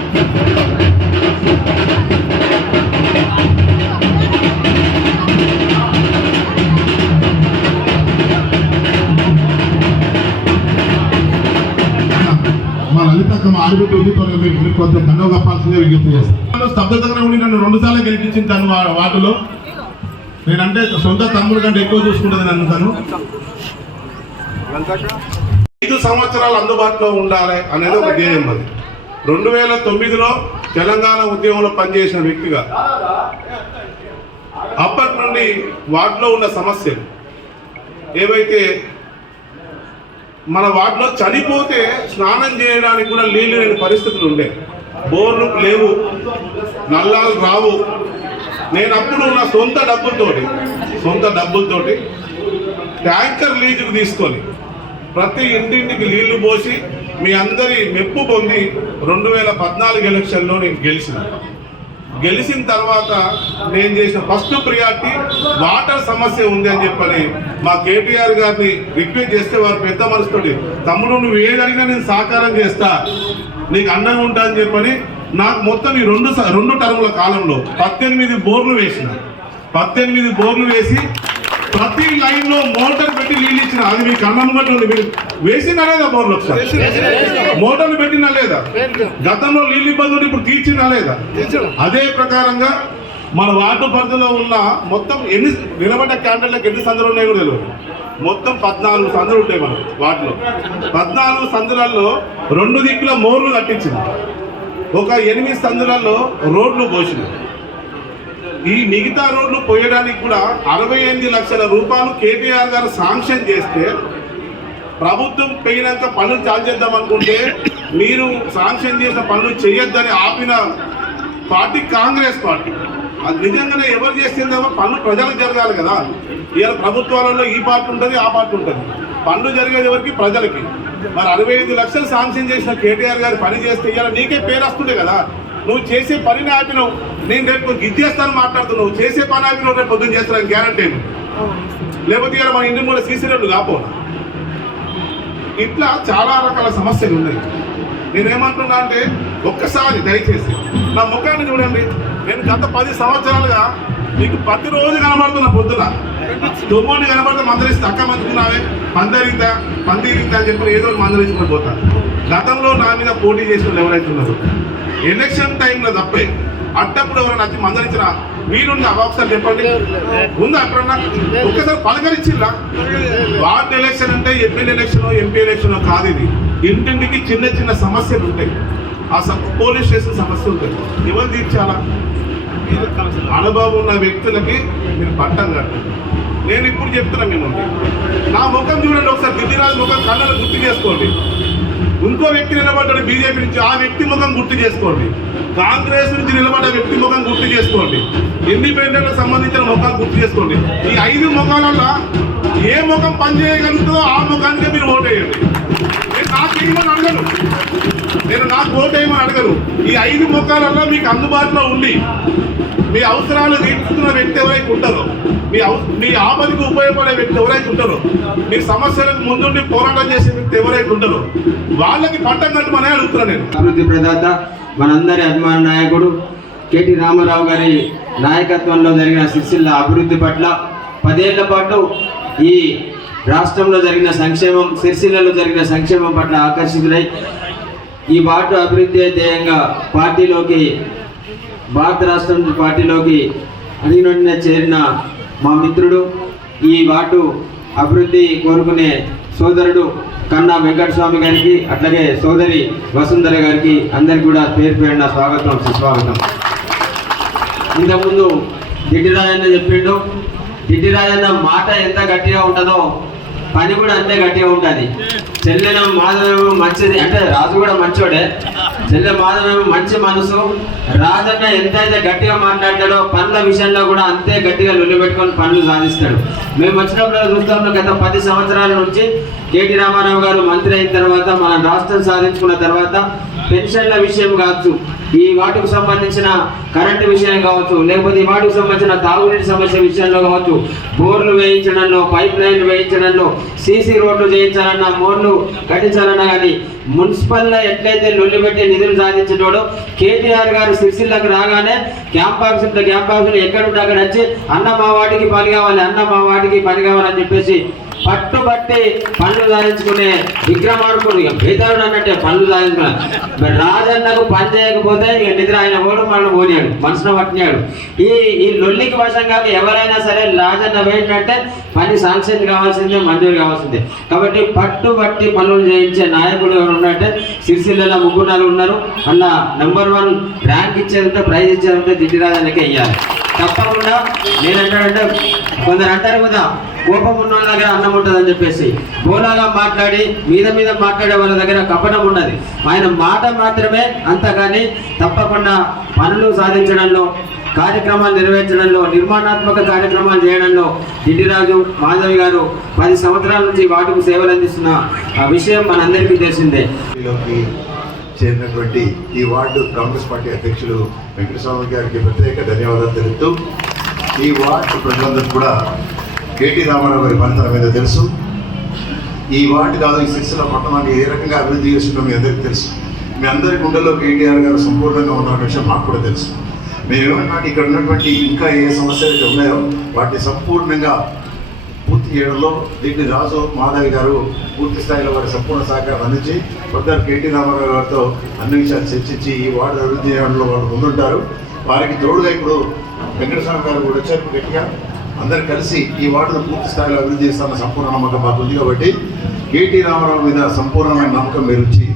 మా లలిత శాఖ ఆడిపెట్టి ఉంది. త్వరగా మీరు కొంత కన్నవ కప్పాల్సిందే విజ్ఞప్తి చేస్తాను. స్తబ్దతగా ఉండి నన్ను 2 సార్లు గెలిపించింది తను వార్డులో. నేనంటే సొంత తమ్ముడు కంటే ఎక్కువ చూసుకుంటుంది నన్ను తను. 5 సంవత్సరాలు అందుబాటులో ఉండాలి అనేది ఒక ధ్యేయం. అది 2009లో తెలంగాణ ఉద్యమంలో పనిచేసిన వ్యక్తిగా అప్పటి నుండి వార్డులో ఉన్న సమస్యలు ఏవైతే మన వార్డులో చనిపోతే స్నానం చేయడానికి కూడా నీళ్ళు లేని పరిస్థితులు ఉండే, బోర్లు లేవు, నల్లాలు రావు. నేను అప్పుడు నా సొంత డబ్బులతోటి ట్యాంకర్ లీజుకు తీసుకొని ప్రతి ఇంటింటికి నీళ్లు పోసి మీ అందరి మెప్పు పొంది 2014 ఎలక్షన్లో నేను గెలిచిన తర్వాత నేను చేసిన ఫస్ట్ ప్రియారిటీ వాటర్ సమస్య ఉంది అని చెప్పని మా కేటీఆర్ గారిని రిక్వెస్ట్ చేస్తే వారు పెద్ద మనసుతోటి, తమ్ముడు నువ్వు ఏదడిగినా నేను సహకారం చేస్తా, నీకు అండగా ఉంటా అని చెప్పని నాకు మొత్తం ఈ రెండు టర్ముల కాలంలో 18 బోర్లు వేసిన. 18 బోర్లు వేసి ప్రతి లైన్ లో మోటార్ పెట్టి నీళ్ళు ఇచ్చిన. అది మీకు అన్నమాట మీరు వేసినా లేదా? బోర్లు ఒకసారి మోటార్లు పెట్టినా లేదా? గతంలో నీళ్ళు ఇబ్బందులు ఇప్పుడు తీర్చినా లేదా? అదే ప్రకారంగా మన వార్డు పరిధిలో ఉన్న మొత్తం ఎన్ని నిలబడ్డ క్యాండిడేట్లకు ఎన్ని సందులు ఉన్నాయో కూడా తెలియదు. మొత్తం 14 సందులు ఉంటాయి మన వార్డులో. 14 సందులలో 2 దిక్కుల మోర్లు కట్టించింది, ఒక 8 సందులలో రోడ్లు పోసింది. ఈ మిగతా రోడ్లు పోయడానికి కూడా 68 లక్షల రూపాయలు కేటీఆర్ గారు శాంక్షన్ చేస్తే, ప్రభుత్వం పోయినాక పనులు చాలు చేద్దాం అనుకుంటే మీరు శాంక్షన్ చేసిన పనులు చేయొద్దని ఆపిన పార్టీ కాంగ్రెస్ పార్టీ. అది నిజంగానే ఎవరు చేస్తుందో పనులు ప్రజలకు జరగాలి కదా. ఇవాళ ప్రభుత్వాలలో ఈ పార్టీ ఉంటుంది, ఆ పార్టీ ఉంటుంది. పనులు జరిగేది ఎవరికి? ప్రజలకి. మరి 65 లక్షలు శాంక్షన్ చేసిన కేటీఆర్ గారు పని చేస్తే ఇవాళ నీకే పేరు వస్తుండే కదా. నువ్వు చేసే పనిని ఆపినావు. నేను రేపు గిద్దేస్తాను మాట్లాడుతున్నావు, చేసే పని ఆపినావు, రేపు పొద్దున్న చేస్తాను గ్యారంటీ. లేకపోతే ఇలా మన ఇంటి కూడా సీసీ రోడ్లు కాపోనా. ఇట్లా చాలా రకాల సమస్యలు ఉన్నాయి. నేనేమంటున్నా అంటే ఒక్కసారి దయచేసి నా ముఖాన్ని చూడండి. నేను గత 10 సంవత్సరాలుగా మీకు ప్రతిరోజు కనబడుతున్నా. పొద్దున 9 కనబడితే మందరిస్తే అక్క మంచుకున్నావే పందిరిందా అని చెప్పి ఏదో మందరించుకుని పోతాను. గతంలో నా మీద పోటీ చేసిన వాళ్ళు ఎవరైతే ఉన్నారో ఎలక్షన్ టైంలో తప్పే అట్టప్పుడు ఎవరైనా వచ్చి మందరించిన వీలుంది ఒకసారి చెప్పండి, ఉందా? ఎప్పుడన్నా ఒక్కసారి పలకరించిందా? వార్డు ఎలక్షన్ అంటే ఎమ్మెల్యే ఎలక్షన్ ఎంపీ ఎలక్షన్ కాదు. ఇది ఇంటింటికి చిన్న చిన్న సమస్యలు ఉంటాయి. ఆ పోలీస్ స్టేషన్ సమస్య ఉంటుంది. ఎవరు తీర్చాలా? అనుభవం ఉన్న వ్యక్తులకి మీరు పట్టం కట్టండి. నేను ఇప్పుడు చెప్తున్నా మిమ్మల్ని, నా ముఖం చూడండి ఒకసారి. గిరిరాజు ముఖం కళ్ళను గుర్తు చేసుకోండి. ఇంకో వ్యక్తి నిలబడ్డాడు బీజేపీ నుంచి, ఆ వ్యక్తి ముఖం గుర్తు చేసుకోండి. కాంగ్రెస్ నుంచి నిలబడ్డ వ్యక్తి ముఖం గుర్తు చేసుకోండి. ఇండిపెండెంట్ సంబంధించిన ముఖాలు గుర్తు చేసుకోండి. ఈ 5 ముఖాలలో ఏ ముఖం పనిచేయగలుగుతుందో ఆ ముఖానికి మీరు ఓటేయండి. నేను నాకు ఓటేయమని అడగను. ఈ 5 ముఖాలలో మీకు అందుబాటులో ఉండి మీ అవసరాలు తీర్చుకున్న వ్యక్తి ఎవరైతే ఉంటారో, మీ ఆపదకు ఉపయోగపడే వ్యక్తి ఎవరైతే ఉంటారో, మీ సమస్యలకు ముందుండి పోరాటం చేసే వ్యక్తి ఎవరైతే ఉంటారో వాళ్ళకి పట్టం కట్టమనే అడుగుతున్నా నేను. అభివృద్ధి ప్రదాత మనందరి అభిమాన నాయకుడు కేటీ రామారావు గారి నాయకత్వంలో జరిగిన సిరిసిల్ల అభివృద్ధి పట్ల 10 ఏళ్ల పాటు ఈ రాష్ట్రంలో జరిగిన సంక్షేమం, సిరిసిల్లలో జరిగిన సంక్షేమం పట్ల ఆకర్షితులై ఈ వార్డు అభివృద్ధి ధ్యేయంగా భారత రాష్ట్రం పార్టీలోకి అడిగిన చేరిన మా మిత్రుడు, ఈ వార్డు అభివృద్ధి కోరుకునే సోదరుడు కన్నా వెంకటస్వామి గారికి, అట్లాగే సోదరి వసుంధర గారికి అందరికి కూడా పేరు పేరున స్వాగతం, సుస్వాగతం. ఇంతకుముందు దిడ్డిరాజన్న చెప్పిండు. దిడ్డిరాజన్న మాట ఎంత గట్టిగా ఉంటుందో పని కూడా అంతే గట్టిగా ఉంటుంది. చెల్లెన మాధవేమో మంచిది అంటే రాజు కూడా మంచోడే. చెల్లె మాధవేమో మంచి మనసు. రాజన్న ఎంతైతే గట్టిగా మాట్లాడతాడో పనుల విషయంలో కూడా అంతే గట్టిగా లొల్లి పెట్టుకొని పనులు సాధిస్తాడు. మేము వచ్చినప్పుడు చూస్తాం, గత 10 సంవత్సరాల నుంచి కేటీ రామారావు గారు మంత్రి అయిన తర్వాత, మన రాష్ట్రం సాధించుకున్న తర్వాత పెన్షన్ల విషయం కావచ్చు, ఈ వాటికి సంబంధించిన కరెంటు విషయం కావచ్చు, లేకపోతే ఈ వాటికి సంబంధించిన తాగునీటి సమస్య విషయంలో కావచ్చు, బోర్లు వేయించడంలో, పైప్ లైన్లు వేయించడంలో, సీసీ రోడ్లు చేయించాలన్నా, మోర్లు కట్టించాలన్నా కానీ మున్సిపల్లో ఎట్లయితే లొల్లి పెట్టి నిధులు సాధించేటోడో కేటీఆర్ గారు సిరిసిల్లకు రాగానే క్యాంప్ ఆఫీసులు ఎక్కడుంటే అక్కడ వచ్చి అన్న మా వాటికి పని కావాలి, అన్న మా వాటికి పని కావాలని చెప్పేసి పట్టుబట్టి పనులు సాధించుకునే విక్రమార్కుడు, ఇక బేతాళుడు అన్నట్టే పనులు సాధించుకున్నాడు. మరి రాజన్నకు పని చేయకపోతే ఇక నిద్ర ఆయన కూడా మనం పోయాడు, మనసును పట్టినాడు. ఈ లొల్లికి వశంగా ఎవరైనా సరే రాజన్న ఏంటంటే పని శాంక్షన్ కావాల్సిందే, మంజూరు కావాల్సిందే. కాబట్టి పట్టుబట్టి పనులు చేయించే నాయకుడు ఎవరు ఉన్నట్టే సిరిసిల్లలో ముగ్గురు ఉన్నారు. అలా నెంబర్ 1 ర్యాంక్ ఇచ్చేదంటే ప్రైజ్ ఇచ్చేదంటే దిట్టి రాజన్నకే ఇవ్వాలి. తప్పకుండా నేనంటానంటే కొందరు అంటారు కదా, కోపం ఉన్న వాళ్ళ దగ్గర అన్నం ఉంటుందని చెప్పేసి బోలాగా మాట్లాడి మీద మాట్లాడే వాళ్ళ దగ్గర కపటం ఉన్నది. ఆయన మాట మాత్రమే అంత, కానీ తప్పకుండా పనులు సాధించడంలో, కార్యక్రమాలు నెరవేర్చడంలో, నిర్మాణాత్మక కార్యక్రమాలు చేయడంలో దిట్టిరాజు మాధవి గారు 10 సంవత్సరాల నుంచి వాటికి సేవలు అందిస్తున్న విషయం మనందరికీ తెలిసిందే. చేరినటువంటి ఈ వార్డు కాంగ్రెస్ పార్టీ అధ్యక్షులు వెంకటస్వామి గారికి ప్రత్యేక ధన్యవాదాలు తెలుపుతూ, ఈ వార్డు ప్రజలందరూ కూడా కేటీ రామారావు గారి పనితనం మీద తెలుసు. ఈ వార్డు కాదు, ఈ సిరిసిల్ల పట్టణాన్ని ఏ రకంగా అభివృద్ధి చేస్తుందో మీ అందరికీ తెలుసు. మీ అందరి గుండెల్లో కేటీఆర్ గారు సంపూర్ణంగా ఉన్న విషయం మాకు కూడా తెలుసు. మేమేమన్నా ఇక్కడ ఉన్నటువంటి ఇంకా ఏ సమస్యలు అయితే ఉన్నాయో వాటిని సంపూర్ణంగా పూర్తి చేయడంలో దీన్ని రాజు మాధవి గారు పూర్తి స్థాయిలో వారి సంపూర్ణ సహకారం అందించి కొద్దారు కేటీ రామారావు గారితో అన్ని విషయాలు చర్చించి ఈ వార్డు అభివృద్ధి చేయడంలో వాళ్ళు ముందుంటారు. వారికి తోడుగా ఇప్పుడు వెంకటస్వామి గారు కూడా వచ్చారు. గట్టిగా అందరూ కలిసి ఈ వార్డును పూర్తి స్థాయిలో అభివృద్ధి చేస్తామన్న సంపూర్ణ నమ్మకం మాకు ఉంది. కాబట్టి కేటీ రామారావు మీద సంపూర్ణమైన నమ్మకం మెరుచి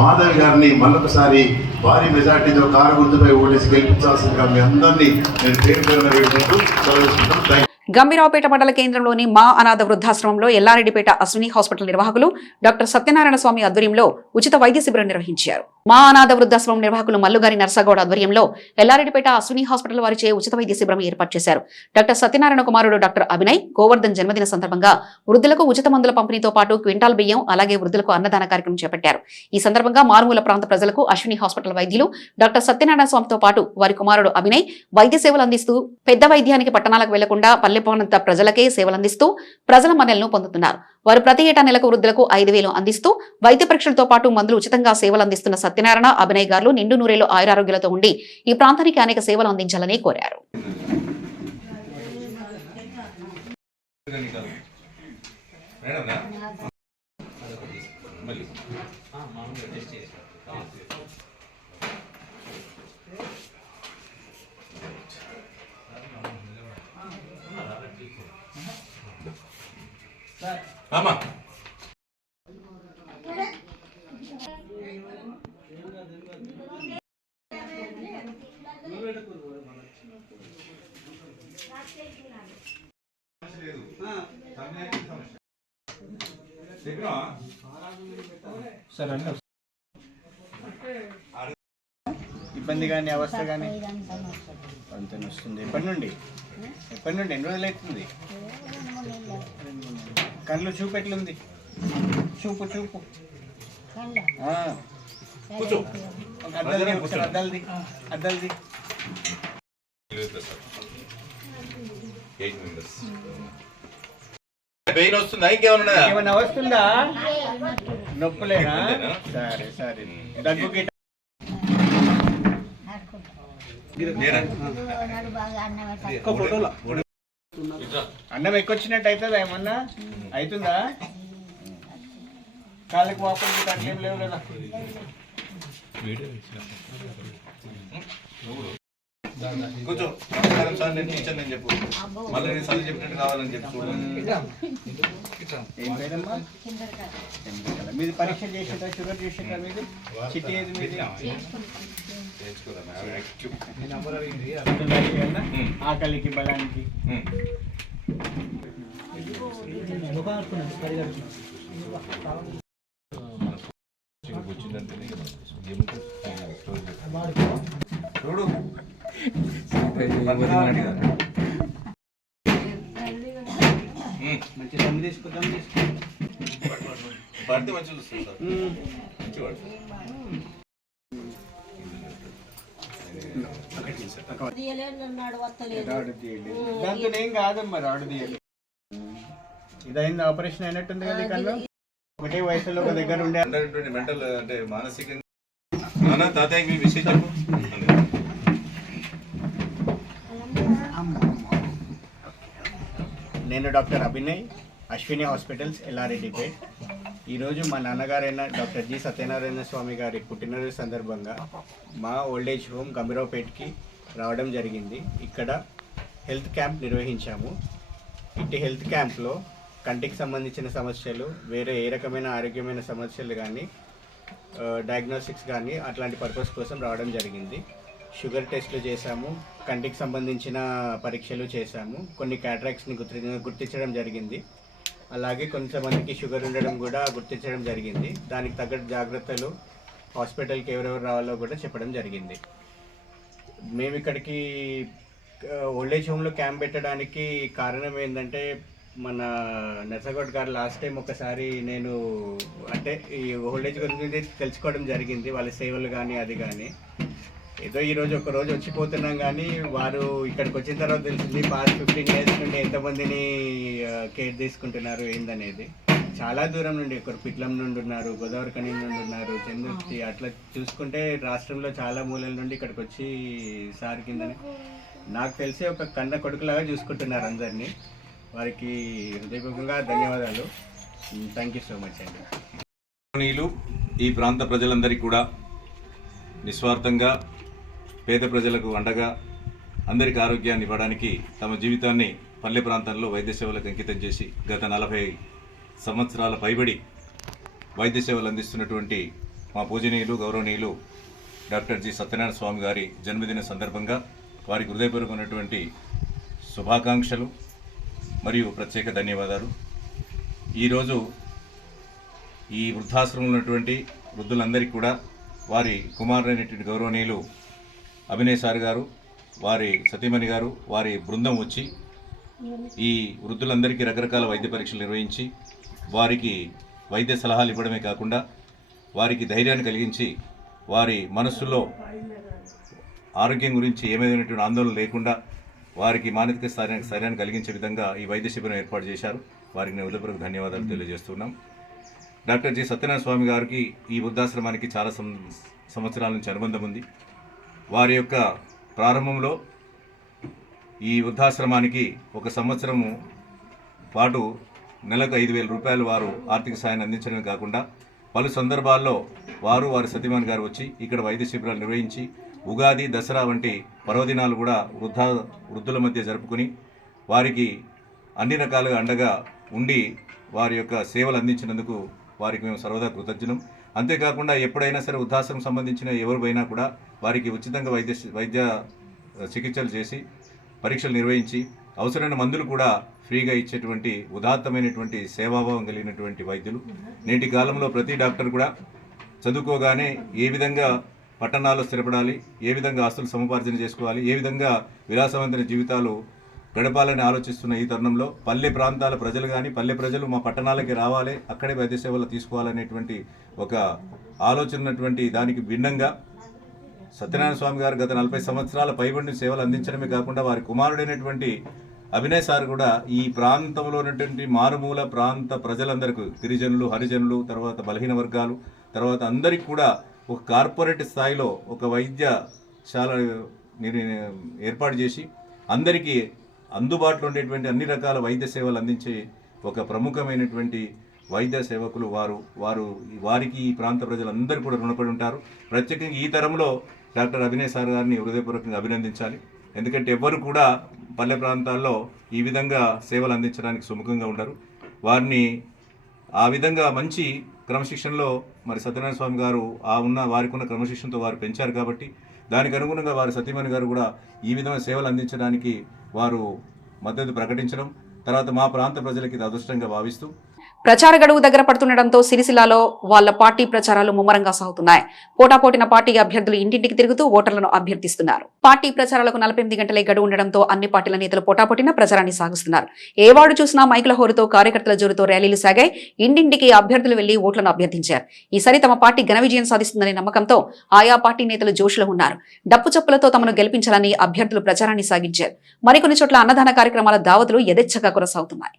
మాధవి గారిని మళ్ళొకసారి భారీ మెజార్టీతో కారు గుర్తుపై ఓటేసి గెలిపించాల్సిందిగా మీ అందరినీ నేను పేరు పేరున వేడుకుంటూ సెలవుకుంటాను. గంభీరావుపేట మండల కేంద్రంలోని మా అనాథ వృద్ధాశ్రమంలో ఎల్లారెడ్డిపేట అశ్విని హాస్పిటల్ నిర్వాహకులు డాక్టర్ సత్యనారాయణ స్వామి ఆధ్వర్యంలో ఉచిత వైద్య శిబిరం నిర్వహించారు. మా అనాథ వృద్ధాశ్రమం నిర్వాహకులు మల్లుగారి నర్సగౌడ ఆధ్వర్యంలో ఎల్లారెడ్డిపేట అశ్విని హాస్పిటల్ వారిచే ఉచిత వైద్య శిబిరం ఏర్పాటు చేశారు. డాక్టర్ సత్యనారాయణ కుమారుడు డాక్టర్ అభినయ్ గోవర్ధన్ జన్మదిన సందర్భంగా వృద్ధులకు ఉచిత మందుల పంపిణీతో పాటు క్వింటాల్ బియ్యం, అలాగే వృద్ధులకు అన్నదాన కార్యక్రమం చేపట్టారు. ఈ సందర్భంగా మారుమూల ప్రాంత ప్రజలకు అశ్విని హాస్పిటల్ వైద్యులు డాక్టర్ సత్యనారాయణ స్వామితో పాటు వారి కుమారుడు అభినయ్ వైద్య సేవలు అందిస్తూ పెద్ద వైద్యానికి పట్టణాలకు వెళ్లకుండా పల్లెపోనంత ప్రజలకే సేవలు అందిస్తూ ప్రజల మన్నెలను పొందుతున్నారు. వారు ప్రతి ఏటా నెలకు వృద్ధులకు 5,000 అందిస్తూ వైద్య పరీక్షలతో పాటు మందులు ఉచితంగా సేవలు అందిస్తున్న సత్యనారాయణ, అభినయ్ గారు నిండు నూరేళ్లు ఆయురారోగ్యాలతో ఉండి ఈ ప్రాంతానికి అనేక సేవలు అందించాలని కోరారు. ఆమా ఇబ్బంది కానీ అవస్థ కానీ అంత వస్తుంది. ఎప్పటి నుండి ఎన్ని రోజులు అవుతుంది? కళ్ళు చూపు ఎట్లుంది? చూపు అద్దల్ది పెయిన్ వస్తుందా? ఇంకేమన్నా వస్తుందా? నొప్పులేనా? సరే దగ్గుకి అన్నం ఎక్కువచ్చినట్టు అవుతుందా? ఏమన్నా అవుతుందా? కాళ్ళకి వాపర్ అట్లేం లేవు కదా. కూర్చో సార్, నేను టీచర్ నేను చెప్పు, మళ్ళీ నేను చదువు చెప్పినట్టు కావాలని చెప్పు. ఏం పేరమ్మా? మీది పరీక్ష చేసేట, షుగర్ చేసేట, మీది చిట్టి ఏది మీది? ఆకలికి బలానికి చూడు మంచి దమ్ము తీసుకుందాం. పడితే మంచిగా చూస్తుంది సార్, మంచిగా దాంతో ఏం కాదమ్మా, రాడు తీయాలి. ఇదైంది, ఆపరేషన్ అయినట్టుంది కదా. కన్నా ఒకటే వయసులో ఒక దగ్గర ఉండే మెంటల్ అంటే మానసికంగా తాతయ్య మీ విషయం చెప్పు. నేను డాక్టర్ అభినయ్, అశ్విని హాస్పిటల్స్ ఎల్లారెడ్డిపేట్. ఈరోజు మా నాన్నగారైన డాక్టర్ జి సత్యనారాయణ స్వామి గారి పుట్టినరోజు సందర్భంగా మా ఓల్డేజ్ హోమ్ గంభీరావుపేట్కి రావడం జరిగింది. ఇక్కడ హెల్త్ క్యాంప్ నిర్వహించాము. ఇట్టి హెల్త్ క్యాంప్లో కంటికి సంబంధించిన సమస్యలు, వేరే ఏ రకమైన ఆరోగ్యమైన సమస్యలు కానీ, డయాగ్నోస్టిక్స్ కానీ అట్లాంటి పర్పస్ కోసం రావడం జరిగింది. షుగర్ టెస్ట్లు చేశాము, కంటికి సంబంధించిన పరీక్షలు చేశాము, కొన్ని క్యాటరాక్ట్స్ని గుర్తించడం జరిగింది. అలాగే కొంతమందికి షుగర్ ఉండడం కూడా గుర్తించడం జరిగింది. దానికి తగ్గ జాగ్రత్తలు హాస్పిటల్కి ఎవరెవరు రావాలో కూడా చెప్పడం జరిగింది. మేము ఇక్కడికి ఓల్డేజ్ హోమ్లో క్యాంప్ పెట్టడానికి కారణం ఏంటంటే, మన నర్సగౌడ్ గారు లాస్ట్ టైం ఒకసారి నేను అంటే ఈ ఓల్డేజ్ గురించి తెలుసుకోవడం జరిగింది, వాళ్ళ సేవలు కానీ అది కానీ. ఏదో ఈరోజు ఒకరోజు వచ్చిపోతున్నాం కానీ వారు ఇక్కడికి వచ్చిన తర్వాత తెలిసింది పాస్ట్ 15 years నుండి ఎంతమందిని కేర్ తీసుకుంటున్నారు ఏందనేది. చాలా దూరం నుండి, ఒకరు పిట్లం నుండి ఉన్నారు, గోదావరి కని నుండి ఉన్నారు, చంద్రుతి, అట్లా చూసుకుంటే రాష్ట్రంలో చాలా మూలల నుండి ఇక్కడికి వచ్చి సార్ కిందని నాకు తెలిసి ఒక కన్న కొడుకులాగా చూసుకుంటున్నారు అందరినీ. వారికి హృదయపూర్వకంగా ధన్యవాదాలు. థ్యాంక్ యూ సో మచ్ అండి. ఈ ప్రాంత ప్రజలందరికీ కూడా నిస్వార్థంగా పేద ప్రజలకు అండగా అందరికీ ఆరోగ్యాన్ని ఇవ్వడానికి తమ జీవితాన్ని పల్లె ప్రాంతాల్లో వైద్య సేవలకు అంకితం చేసి గత 40 సంవత్సరాల పైబడి వైద్య సేవలు అందిస్తున్నటువంటి మా పూజనీయులు గౌరవనీయులు డాక్టర్ జి సత్యనారాయణ స్వామి గారి జన్మదిన సందర్భంగా వారికి హృదయపూర్వకమైనటువంటి శుభాకాంక్షలు మరియు ప్రత్యేక ధన్యవాదాలు. ఈరోజు ఈ వృద్ధాశ్రమంలో ఉన్నటువంటి వృద్ధులందరికీ కూడా వారి కుమారుడైనటువంటి గౌరవనీయులు అభినయ్ సార్ గారు, వారి సతీమణి గారు, వారి బృందం వచ్చి ఈ వృద్ధులందరికీ రకరకాల వైద్య పరీక్షలు నిర్వహించి వారికి వైద్య సలహాలు ఇవ్వడమే కాకుండా వారికి ధైర్యాన్ని కలిగించి వారి మనస్సులో ఆరోగ్యం గురించి ఏమైనటువంటి ఆందోళన లేకుండా వారికి మానసిక స్థైర్యాన్ని కలిగించే విధంగా ఈ వైద్య శిబిరం ఏర్పాటు చేశారు. వారికి నేను హృదయపూర్వక ధన్యవాదాలు తెలియజేస్తున్నాం. డాక్టర్ జి సత్యనారాయణ స్వామి గారికి ఈ వృద్ధాశ్రమానికి చాలా సంవత్సరాల నుంచి అనుబంధం ఉంది. వారి యొక్క ప్రారంభంలో ఈ వృద్ధాశ్రమానికి 1 సంవత్సరము పాటు నెలకు 5,000 రూపాయలు వారు ఆర్థిక సాయాన్ని అందించడమే కాకుండా పలు సందర్భాల్లో వారు వారి సతీమణి గారు వచ్చి ఇక్కడ వైద్య శిబిరాలు నిర్వహించి ఉగాది, దసరా వంటి పర్వదినాలు కూడా వృద్ధుల మధ్య జరుపుకుని వారికి అన్ని రకాలుగా అండగా ఉండి వారి యొక్క సేవలు అందించినందుకు వారికి మేము సర్వదా కృతజ్ఞులం. అంతేకాకుండా ఎప్పుడైనా సరే వృద్ధాశ్రమం సంబంధించిన ఎవరు పోయినా కూడా వారికి ఉచితంగా వైద్య చికిత్సలు చేసి పరీక్షలు నిర్వహించి అవసరమైన మందులు కూడా ఫ్రీగా ఇచ్చేటువంటి ఉదాత్తమైనటువంటి సేవాభావం కలిగినటువంటి వైద్యులు. నేటి కాలంలో ప్రతి డాక్టర్ కూడా చదువుకోగానే ఏ విధంగా పట్టణాల్లో స్థిరపడాలి, ఏ విధంగా ఆస్తులు సముపార్జన చేసుకోవాలి, ఏ విధంగా విలాసవంతమైన జీవితాలు గడపాలని ఆలోచిస్తున్న ఈ తరుణంలో పల్లె ప్రాంతాల ప్రజలు కానీ పల్లె ప్రజలు మా పట్టణాలకి రావాలి, అక్కడే వైద్య సేవలు తీసుకోవాలనేటువంటి ఒక ఆలోచన ఉన్నటువంటి దానికి భిన్నంగా సత్యనారాయణ స్వామి గారు గత 40 సంవత్సరాల పైబడిన సేవలు అందించడమే కాకుండా వారి కుమారుడైనటువంటి అభినయ్ సార్ కూడా ఈ ప్రాంతంలో ఉన్నటువంటి మారుమూల ప్రాంత ప్రజలందరికీ, గిరిజనులు, హరిజనులు, తర్వాత బలహీన వర్గాలు, తర్వాత అందరికీ కూడా ఒక కార్పొరేట్ స్థాయిలో ఒక వైద్యశాల ఏర్పాటు చేసి అందరికీ అందుబాటులో ఉండేటువంటి అన్ని రకాల వైద్య సేవలు అందించే ఒక ప్రముఖమైనటువంటి వైద్య సేవకులు వారికి ఈ ప్రాంత ప్రజలందరూ కూడా రుణపడి ఉంటారు. ప్రత్యేకంగా ఈ తరంలో డాక్టర్ అభినయ్ సార్ గారిని హృదయపూర్వకంగా అభినందించాలి. ఎందుకంటే ఎవ్వరు కూడా పల్లె ప్రాంతాల్లో ఈ విధంగా సేవలు అందించడానికి సుముఖంగా ఉండరు. వారిని ఆ విధంగా మంచి క్రమశిక్షణలో మరి సత్యనారాయణ స్వామి గారు వారికి ఉన్న క్రమశిక్షణతో వారు పెంచారు కాబట్టి దానికి అనుగుణంగా వారి సతీమణి గారు కూడా ఈ విధమైన సేవలు అందించడానికి వారు మద్దతు ప్రకటించడం, తర్వాత మా ప్రాంత ప్రజలకి ఇది అదృష్టంగా భావిస్తూ ప్రచార గడువు దగ్గర పడుతుండటంతో సిరిసిల్లాలో వాళ్ల పార్టీ ప్రచారాలు ముమ్మరంగా సాగుతున్నాయి. పోటాపోటీన పార్టీ అభ్యర్థులు ఇంటింటికి తిరుగుతూ ఓటర్లను అభ్యర్థిస్తున్నారు. పార్టీ ప్రచారాలకు 48 గంటలే గడువు ఉండడంతో అన్ని పార్టీల నేతలు పోటాపోటీన ప్రచారాన్ని సాగిస్తున్నారు. ఏ వార్డు చూసినా మైకుల హోరుతో, కార్యకర్తల జోరుతో ర్యాలీలు సాగాయి. ఇంటింటికి అభ్యర్థులు వెళ్లి ఓట్లను అభ్యర్థించారు. ఈసారి తమ పార్టీ ఘన విజయం సాధిస్తుందనే నమ్మకంతో ఆయా పార్టీ నేతలు జోష్లో ఉన్నారు. డప్పు చప్పులతో తమను గెలిపించాలని అభ్యర్థులు ప్రచారాన్ని సాగించారు. మరికొన్ని చోట్ల అన్నదాన కార్యక్రమాల దావతులు యథేచ్ఛగా కొనసాగుతున్నాయి.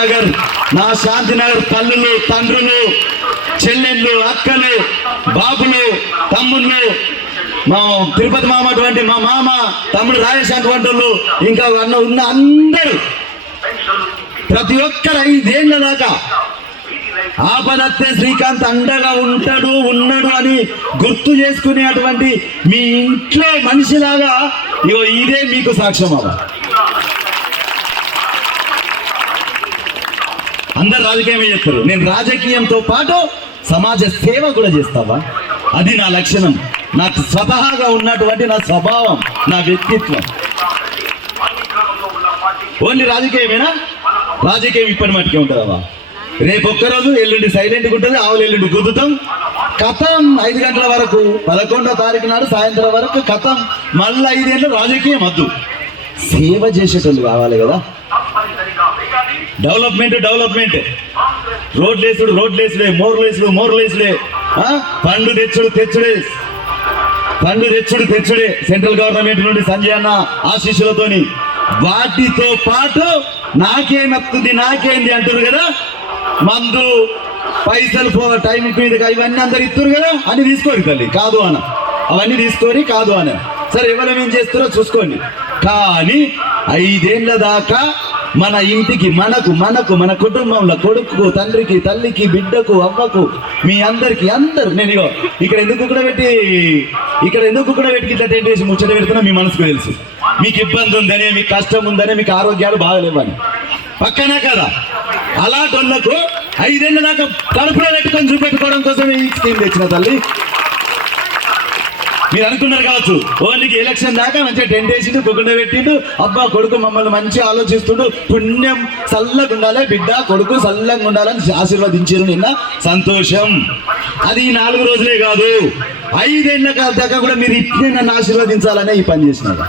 శాంతినగర్, నా శాంతినగర్ తల్లులు, తండ్రులు, చెల్లెళ్ళు, అక్కలు, బాబులు, తమ్ముళ్ళు, మా తిరుపతి మామ అటువంటి మా మామ, తమ్ముడు రాజేష్ అటువంటి వాళ్ళు, ఇంకా ఉన్న అందరూ ప్రతి ఒక్కరు 5 ఏళ్ల దాకా ఆపదత్తే శ్రీకాంత్ అండగా ఉన్నాడు అని గుర్తు చేసుకునేటువంటి మీ ఇంట్లో మనిషిలాగా ఇదే మీకు సాక్ష్యం. అందరు రాజకీయమే చేస్తారు, నేను రాజకీయంతో పాటు సమాజ సేవ కూడా చేస్తావా? అది నా లక్షణం, నాకు స్వతహాగా ఉన్నటువంటి నా స్వభావం, నా వ్యక్తిత్వం. ఓన్లీ రాజకీయమేనా? రాజకీయం ఇప్పటి మట్టుకే ఉంటుందమ్మా. రేపు ఒక్కరోజు ఎల్లుండి సైలెంట్గా ఉంటుంది, ఆవులు ఎల్లుండి గుద్దుతాం, కథం 5 గంటల వరకు, 11వ తారీఖు నాడు సాయంత్రం వరకు కథం. మళ్ళీ 5 ఏళ్ళు రాజకీయం వద్దు, సేవ చేసేటోళ్ళు కావాలి కదా. డెవలప్మెంట్ రోడ్లేసుడే, మోర్లేసుడే, పండు తెచ్చుడే, సెంట్రల్ గవర్నమెంట్ నుండి సంజయ్ అన్న ఆశీస్సులతోని. వాటితో పాటు నాకేంది అంటారు కదా, మందు పైసలు టైం మీద ఇవన్నీ అందరు ఇస్తారు కదా, అన్ని తీసుకోరు తల్లి, కాదు అన అవన్నీ తీసుకొని కాదు అన. సరే ఎవరు ఏం చేస్తారో చూసుకోండి, కానీ 5 ఏళ్ల దాకా మన ఇంటికి, మనకు మన కుటుంబంలో కొడుకు, తండ్రికి, తల్లికి, బిడ్డకు, అవ్వకు, మీ అందరికి నేను ఇక్కడ ఎందుకు కూడా పెట్టి ఇట్లా టెంట్ వేసి ముచ్చట పెడుతున్నా మీ మనసుకు తెలుసు. మీకు ఇబ్బంది ఉందనే, మీకు కష్టం ఉందనే, మీకు ఆరోగ్యాలు బాగలేవని పక్కన కదా. అలాంటోళ్లకు 5 ఏళ్ల దాకా కడుపులో పెట్టుకొని చూపెట్టుకోవడం కోసం ఈ స్కీమ్ తెచ్చిన తల్లి. మీరు అనుకున్నారు కావచ్చు, ఓన్లీకి ఎలక్షన్ దాకా మంచిగా టెంట్ వేసిండు, కుకుండా పెట్టిండు, అబ్బా కొడుకు మమ్మల్ని మంచిగా ఆలోచిస్తుండు, పుణ్యం చల్లగా ఉండాలి, బిడ్డ కొడుకు చల్లగా ఉండాలని ఆశీర్వదించారు, నిన్న సంతోషం. అది 4 రోజులే కాదు, 5 ఏళ్ల దాకా కూడా మీరు ఇట్లే నన్ను ఆశీర్వదించాలనే ఈ పని చేసినారు.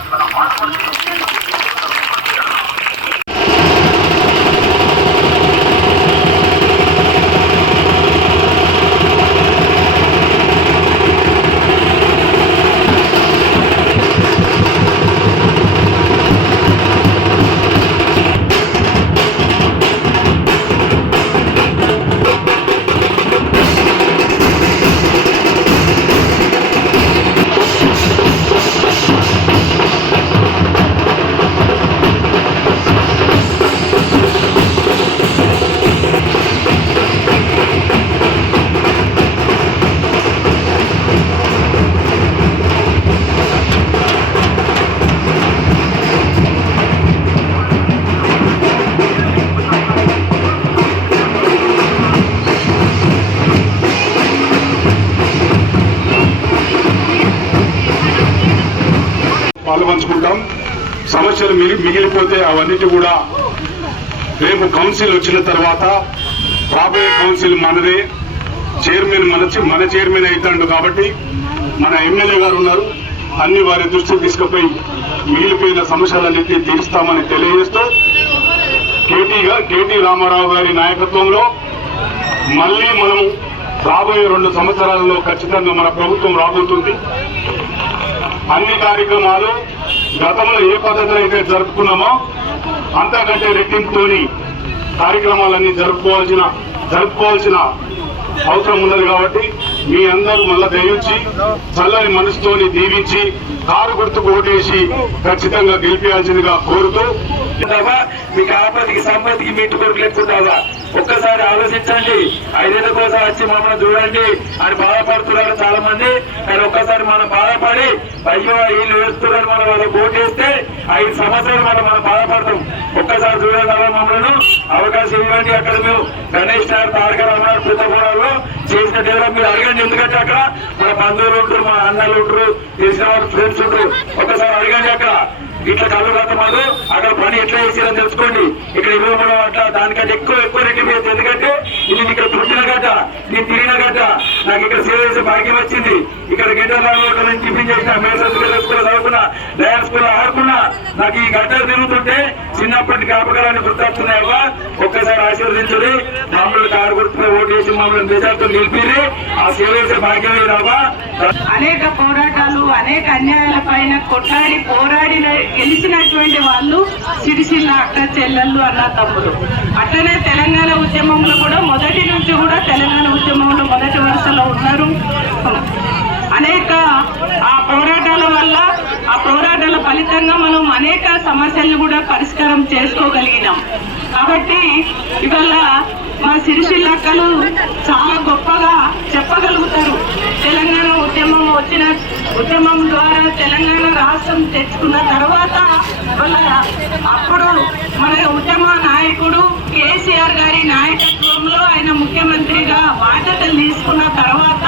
పాల్పంచుకుంటాం. సమస్యలు మిగిలిపోతే అవన్నిటి కూడా రేపు కౌన్సిల్ వచ్చిన తర్వాత, రాబోయే కౌన్సిల్ మనదే, చైర్మన్ మన చైర్మన్ అవుతాడు కాబట్టి మన ఎమ్మెల్యే గారు ఉన్నారు, అన్ని వారి దృష్టికి తీసుకుపోయి మిగిలిపోయిన సమస్యలన్నింటినీ తీరుస్తామని తెలియజేస్తూ, కేటీ రామారావు గారి నాయకత్వంలో మళ్ళీ మనం రాబోయే 2 సంవత్సరాలలో ఖచ్చితంగా మన ప్రభుత్వం రాబోతుంది. అన్ని కార్యక్రమాలు గతంలో ఏ పద్ధతిలో అయితే జరుపుకున్నామో అంతకంటే రెట్టింపుతోని కార్యక్రమాలన్నీ జరుపుకోవాల్సిన అవసరం ఉన్నది. కాబట్టి మీ అందరూ మళ్ళా దయించి చల్లని మనసుతోని దీవించి కారు గుర్తుకు ఓటేసి ఖచ్చితంగా గెలిపించాల్సిందిగా కోరుతూ, మీకు ఆపదికి సంపత్తికి మీటు కొరకు లేకుంటావా ఒక్కసారి ఆలోచించండి. 5 ఏళ్ల కోసం వచ్చి మమ్మల్ని చూడండి అని బాధపడుతున్నారు చాలా మంది. కానీ ఒక్కసారి మనం బాధపడి అయ్యో వీళ్ళు వేస్తున్నారు మనం వాళ్ళకి ఓటేస్తే 5 సంవత్సరాలు మనం బాధపడతాం. ఒక్కసారి చూడగల మమ్మల్ని అవకాశం ఇవ్వండి. అక్కడ మేము గణేష్ నగర్, తారక రామారావు, పుత్తగూడలో చేసిన డెవలప్ మీరు అడగండి. ఎందుకంటే అక్కడ మన బంధువులు ఉంటారు, మన అన్నలు ఉంటారు, తెలిసిన వాళ్ళు ఫ్రెండ్స్ ఉంటారు. ఒక్కసారి అడగండి. అక్కడ ఇట్లా కళ్ళు కట్టమాలు అక్కడ పని ఎట్లా చేసారని తెలుసుకోండి. ఇక్కడ ఇవ్వడం అట్లా దానికంటే ఎక్కువ రెడ్డి మీద. ఎందుకంటే ఇది ఇక్కడ పుట్టిన గడ్డ, నేను తిరిగిన గడ్డ, నాకు ఇక్కడ సేవ చేసే భాగ్యం వచ్చింది. ఇక్కడ గిడ్డలో టిఫిన్ చేసిన, మేసర్ స్కూల్ చదువుకున్నా, లయన్ స్కూల్ ఆడుకున్నా, నాకు ఈ గడ్డలు తిరుగుతుంటే చిన్నప్పటి జ్ఞాపకాలన్నీ గుర్తొస్తున్నాయవ్వా. ఒక్కసారి ఆశీర్వదించుడి. మమ్మల్ని కారు గుర్తుపై ఓటు వేసి మమ్మల్ని నిజాలతో నిలిపిరి. ఆ సేవ చేసే భాగ్యం రావా. అనేక పోరాటాలు, అనేక అన్యాయాల పైన కొట్లాడి పోరాడి గెలిచినటువంటి ఉన్నటువంటి వాళ్ళు సిరిసిల్ల అక్క చెల్లెళ్ళు అన్న తమ్ముడు. అట్లనే తెలంగాణ ఉద్యమంలో కూడా మొదటి నుంచి కూడా తెలంగాణ ఉద్యమంలో మొదటి వరుసలో ఉన్నారు. అనేక ఆ పోరాటాల వల్ల, ఆ పోరాటాల ఫలితంగా మనం అనేక సమస్యలను కూడా పరిష్కారం చేసుకోగలిగినాం. కాబట్టి ఇవాళ మా సిరిసిల్ల అక్కలు చాలా గొప్పగా చెప్పగలుగుతారు. తెలంగాణ ఉద్యమం ద్వారా తెలంగాణ రాష్ట్రం తెచ్చుకున్న తర్వాత వాళ్ళ అప్పుడు మన ఉద్యమ నాయకుడు కేసీఆర్ గారి నాయకత్వంలో ఆయన ముఖ్యమంత్రిగా బాధ్యతలు తీసుకున్న తర్వాత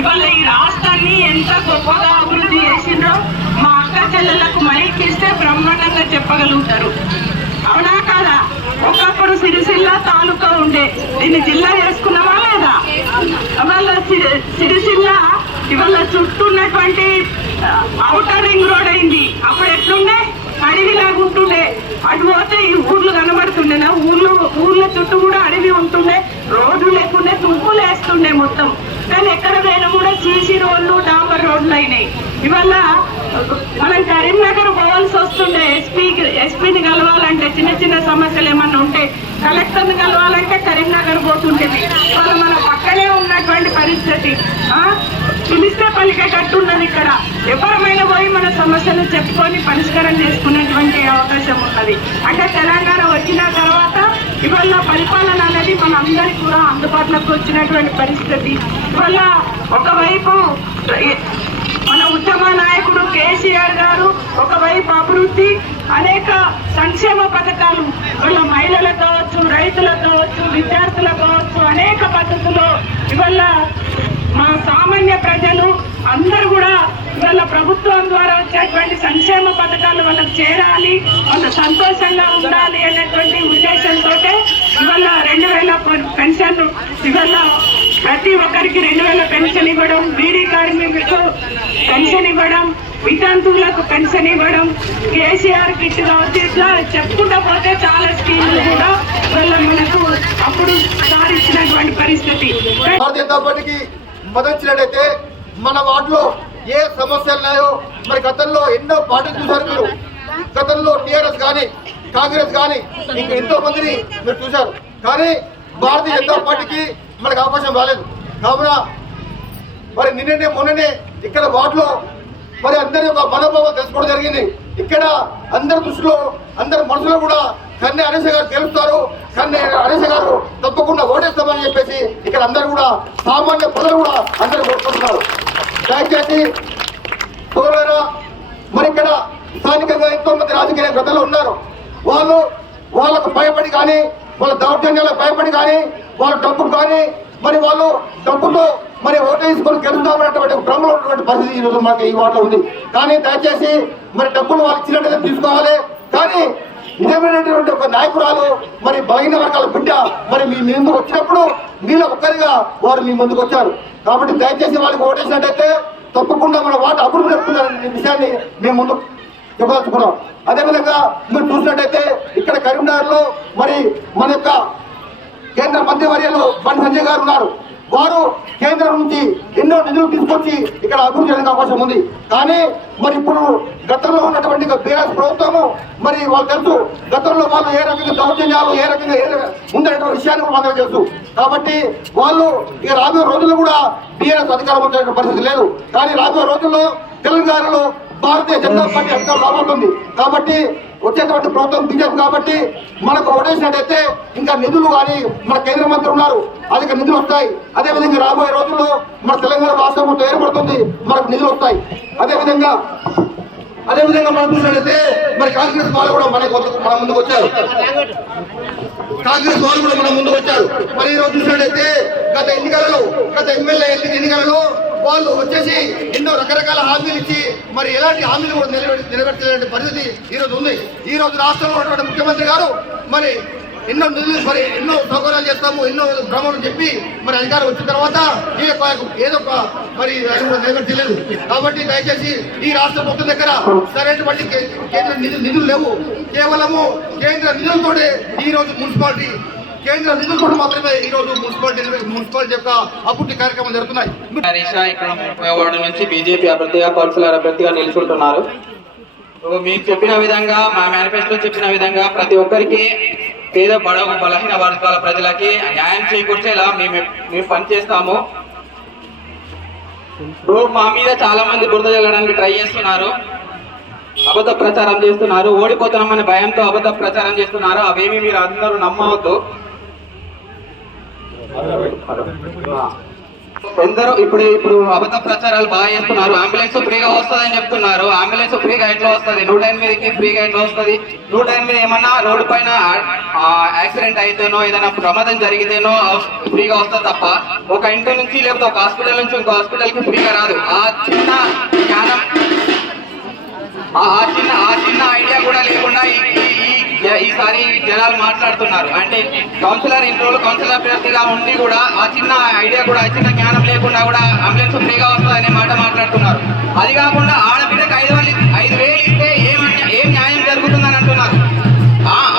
ఇవాళ ఈ రాష్ట్రాన్ని ఎంత గొప్పగా అభివృద్ధి చేసిండ్రో మా అక్క చెల్లెలకు మైక్ ఇస్తే బ్రహ్మాండంగా చెప్పగలుగుతారు. అవునా కాదా? ఒకప్పుడు సిరిసిల్ల తాలూకా ఉండే, దీన్ని జిల్లా చేసుకున్నామా లేదా? ఇవాళ సిరిసిల్ల ఇవాళ చుట్టూ ఉన్నటువంటి ఔటర్ రింగ్ రోడ్ అయింది. అప్పుడు ఎట్లుండే? అడవిలాగా ఉంటుండే. అటు పోతే ఈ ఊర్లు కనబడుతుండేనా? ఊర్ల చుట్టూ కూడా అడవి ఉంటుండే, రోడ్లు లేకుండే, తుప్పులు వేస్తుండే మొత్తం. కానీ ఎక్కడ పోయినా కూడా సీసీ రోడ్లు, డాంబర్ రోడ్లు అయినాయి. ఇవాళ మనం కరీంనగర్ పోవాల్సి వస్తుండే. ఎస్పీని కలవాలంటే, చిన్న చిన్న సమస్యలు ఏమన్నా ఉంటే కలెక్టర్ని కలవాలంటే కరీంనగర్ పోతుండేది. వాళ్ళు మన పక్కనే ఉన్నటువంటి పరిస్థితి. పిలిస్తే పలికేటట్టున్నది. ఇక్కడ ఎవరమైనా పోయి మన సమస్యలు చెప్పుకొని పరిష్కారం చేసుకునేటువంటి అవకాశం ఉన్నది. అంటే తెలంగాణ వచ్చిన తర్వాత ఇవాళ పరిపాలన అనేది మన అందరికీ కూడా అందుబాటులోకి వచ్చినటువంటి పరిస్థితి. ఇవాళ ఒకవైపు మన ఉద్యమ నాయకుడు కేసీఆర్ గారు ఒకవైపు అభివృద్ధి, అనేక సంక్షేమ పథకాలు ఇవాళ మహిళలకు కావచ్చు, రైతులకు కావచ్చు, విద్యార్థులకు కావచ్చు, అనేక పద్ధతుల్లో ఇవాళ మా సామాన్య ప్రజలు అందరూ కూడా ఇవాళ ప్రభుత్వం ద్వారా వచ్చేటువంటి సంక్షేమ పథకాలు వాళ్ళకి చేరాలి, వాళ్ళు సంతోషంగా ఉండాలి అనేటువంటి ఉద్దేశంతో ఇవాళ 2000 పెన్షన్, ఇవాళ ప్రతి ఒక్కరికి 2000 పెన్షన్ ఇవ్వడం, బీడీ కార్మికులకు పెన్షన్ ఇవ్వడం, వితంతువులకు పెన్షన్ ఇవ్వడం, కేసీఆర్ కిట్ కావచ్చు, ఇట్లా చెప్పుకుంటూ పోతే చాలా స్కీములు కూడా ఇవాళ మనకు అప్పుడు సాధించినటువంటి పరిస్థితి. భారతీయ జనతా పార్టీకి మద్దతిచ్చినట్టయితే మన వార్డులో ఏ సమస్యలు ఉన్నాయో మరి గతంలో ఎన్నో పార్టీలు చూశారు మీరు. గతంలో టీఆర్ఎస్ కానీ కాంగ్రెస్ కానీ ఇంకా ఎంతో మందిని మీరు చూశారు. కానీ భారతీయ జనతా పార్టీకి మనకు అవకాశం రాలేదు. కావున మరి మొన్ననే ఇక్కడ వార్డులో మరి అందరి యొక్క మనోభావం తెలుసుకోవడం జరిగింది. ఇక్కడ అందరి దృష్టిలో, అందరి మనసులో కూడా కన్నె హరీష్ గారు తెలుస్తారు. కన్నె హరీష్ గారు తప్పకుండా ఓటేస్తామని చెప్పేసి ఇక్కడ అందరూ కూడా సామాన్య ప్రజలు కూడా అందరూ కోరుకుంటున్నారు. దయచేసి సోదరులారా, మరి ఇక్కడ స్థానికంగా ఎంతో మంది రాజకీయ గతంలో ఉన్నారు. వాళ్ళకు భయపడి కానీ, వాళ్ళ దౌర్జన్యాలకు భయపడి కానీ, వాళ్ళ డబ్బులు కానీ, మరి వాళ్ళు డబ్బుతో మరి ఓటు వేసుకొని గెలుస్తామనేటువంటి భ్రమలో ఉన్నటువంటి పరిస్థితి ఈరోజు మనకి ఈ వార్డులో ఉంది. కానీ దయచేసి మరి డబ్బులు వాళ్ళు ఇచ్చినట్టుగా తీసుకోవాలి. కానీ నిజమైనటువంటి ఒక నాయకురాలు, మరి బలహీన వర్గాల బిడ్డ మరి మీ ముందుకు వచ్చినప్పుడు మీలో ఒక్కరిగా వారు మీ ముందుకు వచ్చారు. కాబట్టి దయచేసి వాళ్ళకి ఓటేసినట్టయితే తప్పకుండా మన వార్డు అభివృద్ధి జరుగుతుందనే విషయాన్ని మేము ముందు చెప్పదలుచుకున్నాం. అదేవిధంగా మీరు చూసినట్టయితే ఇక్కడ కరీంనగర్లో మరి మన యొక్క కేంద్ర మంత్రివర్యులు బండి సంజయ్ గారు ఉన్నారు. వారు కేంద్రం నుంచి ఎన్నో నిధులు తీసుకొచ్చి ఇక్కడ అభివృద్ధి చేయడానికి అవకాశం ఉంది. కానీ మరి ఇప్పుడు గతంలో ఉన్నటువంటి బీఆర్ఎస్ ప్రభుత్వము మరి వాళ్ళు తెలుసు, గతంలో వాళ్ళు ఏ రకంగా దౌర్జన్యాలు ఏ రకంగా ఉందనే విషయాన్ని కూడా మనకు తెలుసు. కాబట్టి వాళ్ళు ఇక రాబోయే రోజుల్లో కూడా బీఆర్ఎస్ అధికారం వచ్చే పరిస్థితి లేదు. కానీ రాబోయే రోజుల్లో తెలంగాణలో భారతీయ జనతా పార్టీ అధికారం రాబోతుంది. కాబట్టి వచ్చేటువంటి ప్రభుత్వం బీజేపీ. కాబట్టి మనకు ఓటేసినట్టయితే ఇంకా నిధులు కానీ మన కేంద్ర మంత్రి ఉన్నారు, అధిక నిధులు వస్తాయి. అదేవిధంగా రాబోయే రోజుల్లో మన తెలంగాణ రాష్ట్ర ప్రభుత్వం ఏర్పడుతుంది, మనకు నిధులు వస్తాయి. అదేవిధంగా మనం చూసినట్టయితే మరి కాంగ్రెస్ వాళ్ళు కూడా మన ముందుకు వచ్చారు. మరి ఈరోజు చూసినట్టయితే గత ఎమ్మెల్యే ఎన్నికలలో వాళ్ళు వచ్చేసి ఎన్నో రకరకాల హామీలు ఇచ్చి మరి ఎలాంటి హామీలు కూడా నిలబెట్టలేని పరిస్థితి ఈరోజు ఉంది. ఈ రోజు రాష్ట్రంలో ఉన్నటువంటి ముఖ్యమంత్రి గారు మరి ఎన్నో నిధులు మరి ఎన్నో సౌకర్యాలు చేస్తాము, ఎన్నో భ్రమణం చెప్పి మరి అధికారం వచ్చిన తర్వాత ఏదో ఒక మరి నిలబెట్టలేదు. కాబట్టి దయచేసి ఈ రాష్ట్ర ప్రభుత్వం దగ్గర సరైనటువంటి కేంద్ర నిధులు లేవు. కేవలము కేంద్ర నిధులతోనే ఈ రోజు కేంద్ర నిధులతో మాత్రమే ఈ రోజు మున్సిపాలిటీ యొక్క అభివృద్ధి కార్యక్రమాలు జరుగుతున్నాయి. ఇక్కడ 30వ వార్డు నుంచి బీజేపీ అభ్యర్థిగా కౌన్సిలర్ అభ్యర్థిగా నిలుచుంటున్నారు. మీకు చెప్పిన విధంగా మా మేనిఫెస్టో చెప్పిన విధంగా ప్రతి ఒక్కరికి పేద బడవ బలహీన వర్గాల ప్రజలకి న్యాయం చేకూర్చేలా మేము పనిచేస్తాము. ఇప్పుడు మా మీద చాలా మంది బురద జల్లడానికి ట్రై చేస్తున్నారు, అబద్ధ ప్రచారం చేస్తున్నారు, ఓడిపోతున్నామనే భయంతో అబద్ధ ప్రచారం చేస్తున్నారు. అవేమి మీరు అందరూ నమ్మవద్దు. ఎందరో ఇప్పుడు అబద్ధ ప్రచారాలు బాగా చేస్తున్నారు. అంబులెన్స్ ఫ్రీగా వస్తుందని చెప్తున్నారు. అంబులెన్స్ ఫ్రీగా ఎట్లా వస్తుంది? 108కి ఫ్రీగా ఎట్లా వస్తుంది? 108 ఏమన్నా రోడ్డు పైన యాక్సిడెంట్ అయితేనో ఏదైనా ప్రమాదం జరిగితేనో ఫ్రీగా వస్తుంది తప్ప ఒక ఇంటి నుంచి లేకపోతే ఒక హాస్పిటల్ నుంచి ఇంకో హాస్పిటల్కి ఫ్రీగా రాదు. ఆ చిన్న జ్ఞానం ఆ చిన్న ఐడియా కూడా లేకుండా ఈసారి జనాలు మాట్లాడుతున్నారు. అంటే కౌన్సిలర్ ఇన్ని రోజులు కౌన్సిలర్ అభ్యర్థిగా ఉండి కూడా ఆ చిన్న ఐడియా కూడా ఆ చిన్న జ్ఞానం లేకుండా కూడా అంబులెన్స్ ఫ్రీగా వస్తుందనే మాట మాట్లాడుతున్నారు. అది కాకుండా ఆడబిడ్డకు 5,000 ఇస్తే ఏం న్యాయం జరుగుతుందని అంటున్నారు.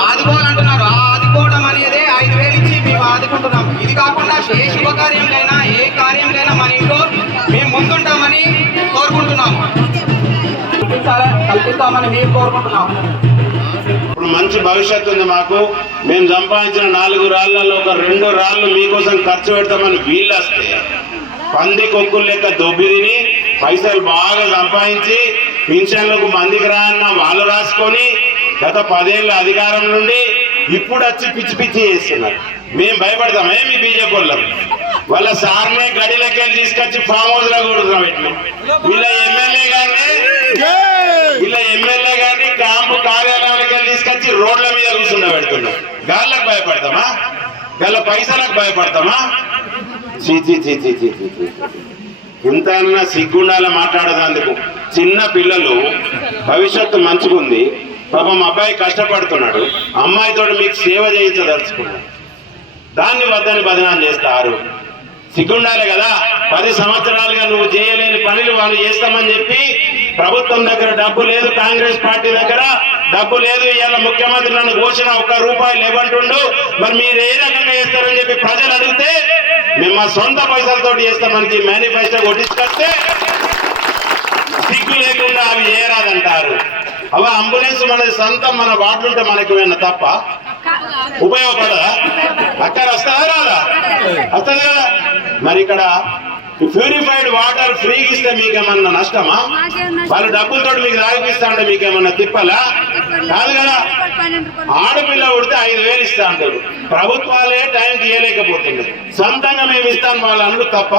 ఆదుకోవాలంటున్నారు. ఆ ఆదుకోవడం అనేది 5,000 ఇచ్చి మేము ఆదుకుంటున్నాం. ఇది కాకుండా ఏ శుభకార్యంకైనా ఏ కార్యంకైనా మన ఇంట్లో మేము ముందుంటామని కోరుకుంటున్నాము, కల్పిస్తామని మేము కోరుకుంటున్నాము. ఇప్పుడు మంచి భవిష్యత్తు ఉంది మాకు. మేము సంపాదించిన 4 రాళ్లలో ఒక 2 రాళ్ళు మీకోసం ఖర్చు పెడతామని వీళ్ళు వస్తే పంది కొక్కులు లెక్క దొబ్బి తిని పైసలు బాగా సంపాదించి పింఛన్లకు మందికి రాన్న వాళ్ళు రాసుకొని గత 10 ఏళ్ళ అధికారం నుండి ఇప్పుడు వచ్చి పిచ్చి పిచ్చి చేస్తున్నారు. మేము భయపడతామే మీ బీజేపీ వాళ్ళం? వాళ్ళ సార్నే గడిలకి తీసుకొచ్చి ఫామ్ హౌస్ లో కూడుతున్నాం. వీళ్ళ ఎమ్మెల్యే గారిని క్యాంపు కార్యాలయానికి తీసుకొచ్చి రోడ్ల మీద కూర్చుండ పెడుతున్నాం. గాళ్ళకు భయపడతామా? గాళ్ళ పైసలకు భయపడతామా? ఇంతైనా సిగ్గుండాల మాట్లాడేందుకు. చిన్న పిల్లలు భవిష్యత్తు మంచుకుంది. పాపం అబ్బాయి కష్టపడుతున్నాడు, అమ్మాయితో మీకు సేవ చేయించదలుచుకున్నాడు. దాన్ని వద్దని బదనాం చేస్తారు. సిగ్గుండాలి కదా. 10 సంవత్సరాలుగా నువ్వు చేయలేని పనులు వాళ్ళు చేస్తామని చెప్పి ప్రభుత్వం దగ్గర డబ్బు లేదు, కాంగ్రెస్ పార్టీ దగ్గర డబ్బు లేదు. ఇవాళ ముఖ్యమంత్రి నన్ను ఘోషణ ₹1 లేవంటుండు. మరి మీరు ఏ రకంగా చేస్తారని చెప్పి ప్రజలు అడిగితే మేము మా సొంత పైసలతో చేస్తామని మేనిఫెస్టో కొట్టించుకొస్తే సిగ్గు లేకుండా అవి చేయరాదంటారు. అవ అంబులెన్స్ మన సొంతం మన వాడుంటే మనకి ఏమన్నా తప్ప ఉపయోగపడదా? అక్కడ వస్తుందా రాదా? వస్తుంది కదా. మరి ఇక్కడ ప్యూరిఫైడ్ వాటర్ ఫ్రీగా ఇస్తే మీకేమన్నా నష్టమా? వాళ్ళు డబ్బులతో మీకు తాగిపిస్తా అంటే మీకేమన్నా తిప్పలా? కాదు కదా. ఆడపిల్ల ఉడితే 5,000 ఇస్తా అంటారు. ప్రభుత్వాలే టైంకి ఇవ్వలేకపోతున్నారు. సొంతంగా మేము ఇస్తాను వాళ్ళు అన్ను తప్ప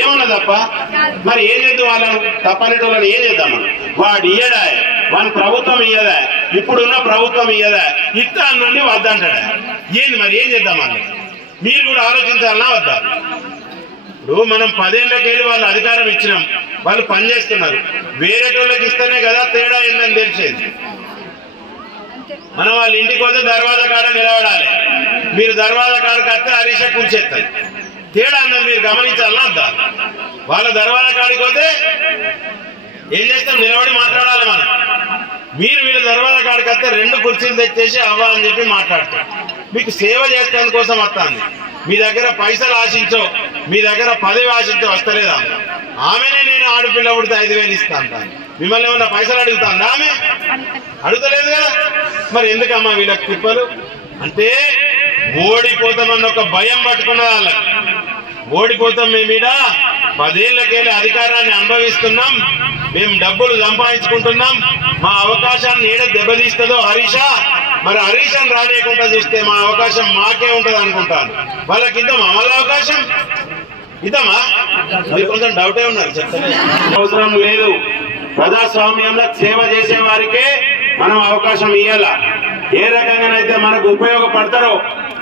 ఏమన్నా తప్ప? మరి ఏం చేద్దాం? వాళ్ళను తప్పనేటోళ్ళని ఏం చేద్దాం? మనం వాడు ఇయ్యడా? వాని ప్రభుత్వం ఇయ్యదా? ఇప్పుడున్న ప్రభుత్వం ఇయ్యదా? ఇస్తా అన్నీ వద్దంటాడా? ఏంది మరి ఏం చేద్దాం? అన్న మీరు కూడా ఆలోచించాలన్నా వద్దా? ఇప్పుడు మనం 10 ఏళ్ళకెళ్ళి వాళ్ళు అధికారం ఇచ్చినాం, వాళ్ళు పనిచేస్తున్నారు. వేరేటోళ్ళకి ఇస్తేనే కదా తేడా ఏందని తెలిసేది. మనం వాళ్ళ ఇంటికి వస్తే దర్వాజా కాడ నిలబడాలి. మీరు దర్వాజా కాడకి వస్తే హరీష కూర్చేస్తుంది. తేడా అన్నది మీరు గమనించాలన్నా వద్దా? వాళ్ళ దర్వాజా కాడికి పోతే ఏం చేస్తాం? నిలబడి మాట్లాడాలి మనం. మీరు వీళ్ళ దర్వాజా కాడికి వస్తే 2 కుర్చీలు తెచ్చేసి అవ్వా అని చెప్పి మాట్లాడతారు. మీకు సేవ చేస్తాను కోసం వస్తాను. మీ దగ్గర పైసలు ఆశించో, మీ దగ్గర పదవి ఆశించో వస్తలేదా? ఆమెనే నేను ఆడపిల్ల పుడితే 5,000 ఇస్తాను. మిమ్మల్ని ఏమన్నా పైసలు అడుగుతాను? ఆమె అడుగుతలేదు కదా. మరి ఎందుకమ్మా వీళ్ళకి తిప్పలు? అంటే ఓడిపోతామన్న ఒక భయం పట్టుకున్న వాళ్ళకి. ఓడిపోతాం మేమీడ 10 ఏళ్ళకెళ్ళి అధికారాన్ని అనుభవిస్తున్నాం, మేము డబ్బులు సంపాదించుకుంటున్నాం, మా అవకాశాన్ని ఏడ దెబ్బతీస్తుందో హరీష. మరి హరీషను రానియకుండా చూస్తే మా అవకాశం మాకే ఉంటుంది అనుకుంటాను. వాళ్ళకి ఇద్దామా వాళ్ళ అవకాశం? ఇద్దామా? మరి కొంచెం డౌటే ఉన్నారు. చెప్తాను అవసరం లేదు. ప్రజాస్వామ్యంలో సేవ చేసే వారికే మనం అవకాశం ఇవ్వాల. ఏ రకంగానైతే మనకు ఉపయోగపడతారో,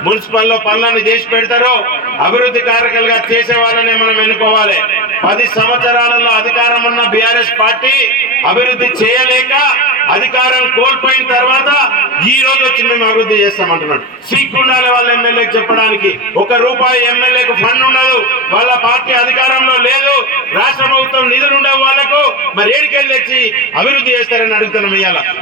మున్సిపల్లో పనులను చేసి పెడతారో, అభివృద్ధి కార్యక్రమాలుగా చేసే వాళ్ళనే మనం ఎన్నుకోవాలి. 10 సంవత్సరాలలో అధికారం ఉన్న బీఆర్ఎస్ పార్టీ అభివృద్ధి చేయలేక అధికారం కోల్పోయిన తర్వాత ఈ రోజు వచ్చి మేము అభివృద్ధి చేస్తామంటున్నాడు. సిగ్గుండాలి వాళ్ళ ఎమ్మెల్యేకి చెప్పడానికి. ₹1 ఎమ్మెల్యేకు ఫండ్ ఉండదు. వాళ్ళ పార్టీ అధికారంలో లేదు. రాష్ట్ర ప్రభుత్వం నిధులు ఉండవు వాళ్ళకు. మరి ఏడికెళ్ళి తెచ్చి అభివృద్ధి చేస్తారని అడుగుతున్నాం.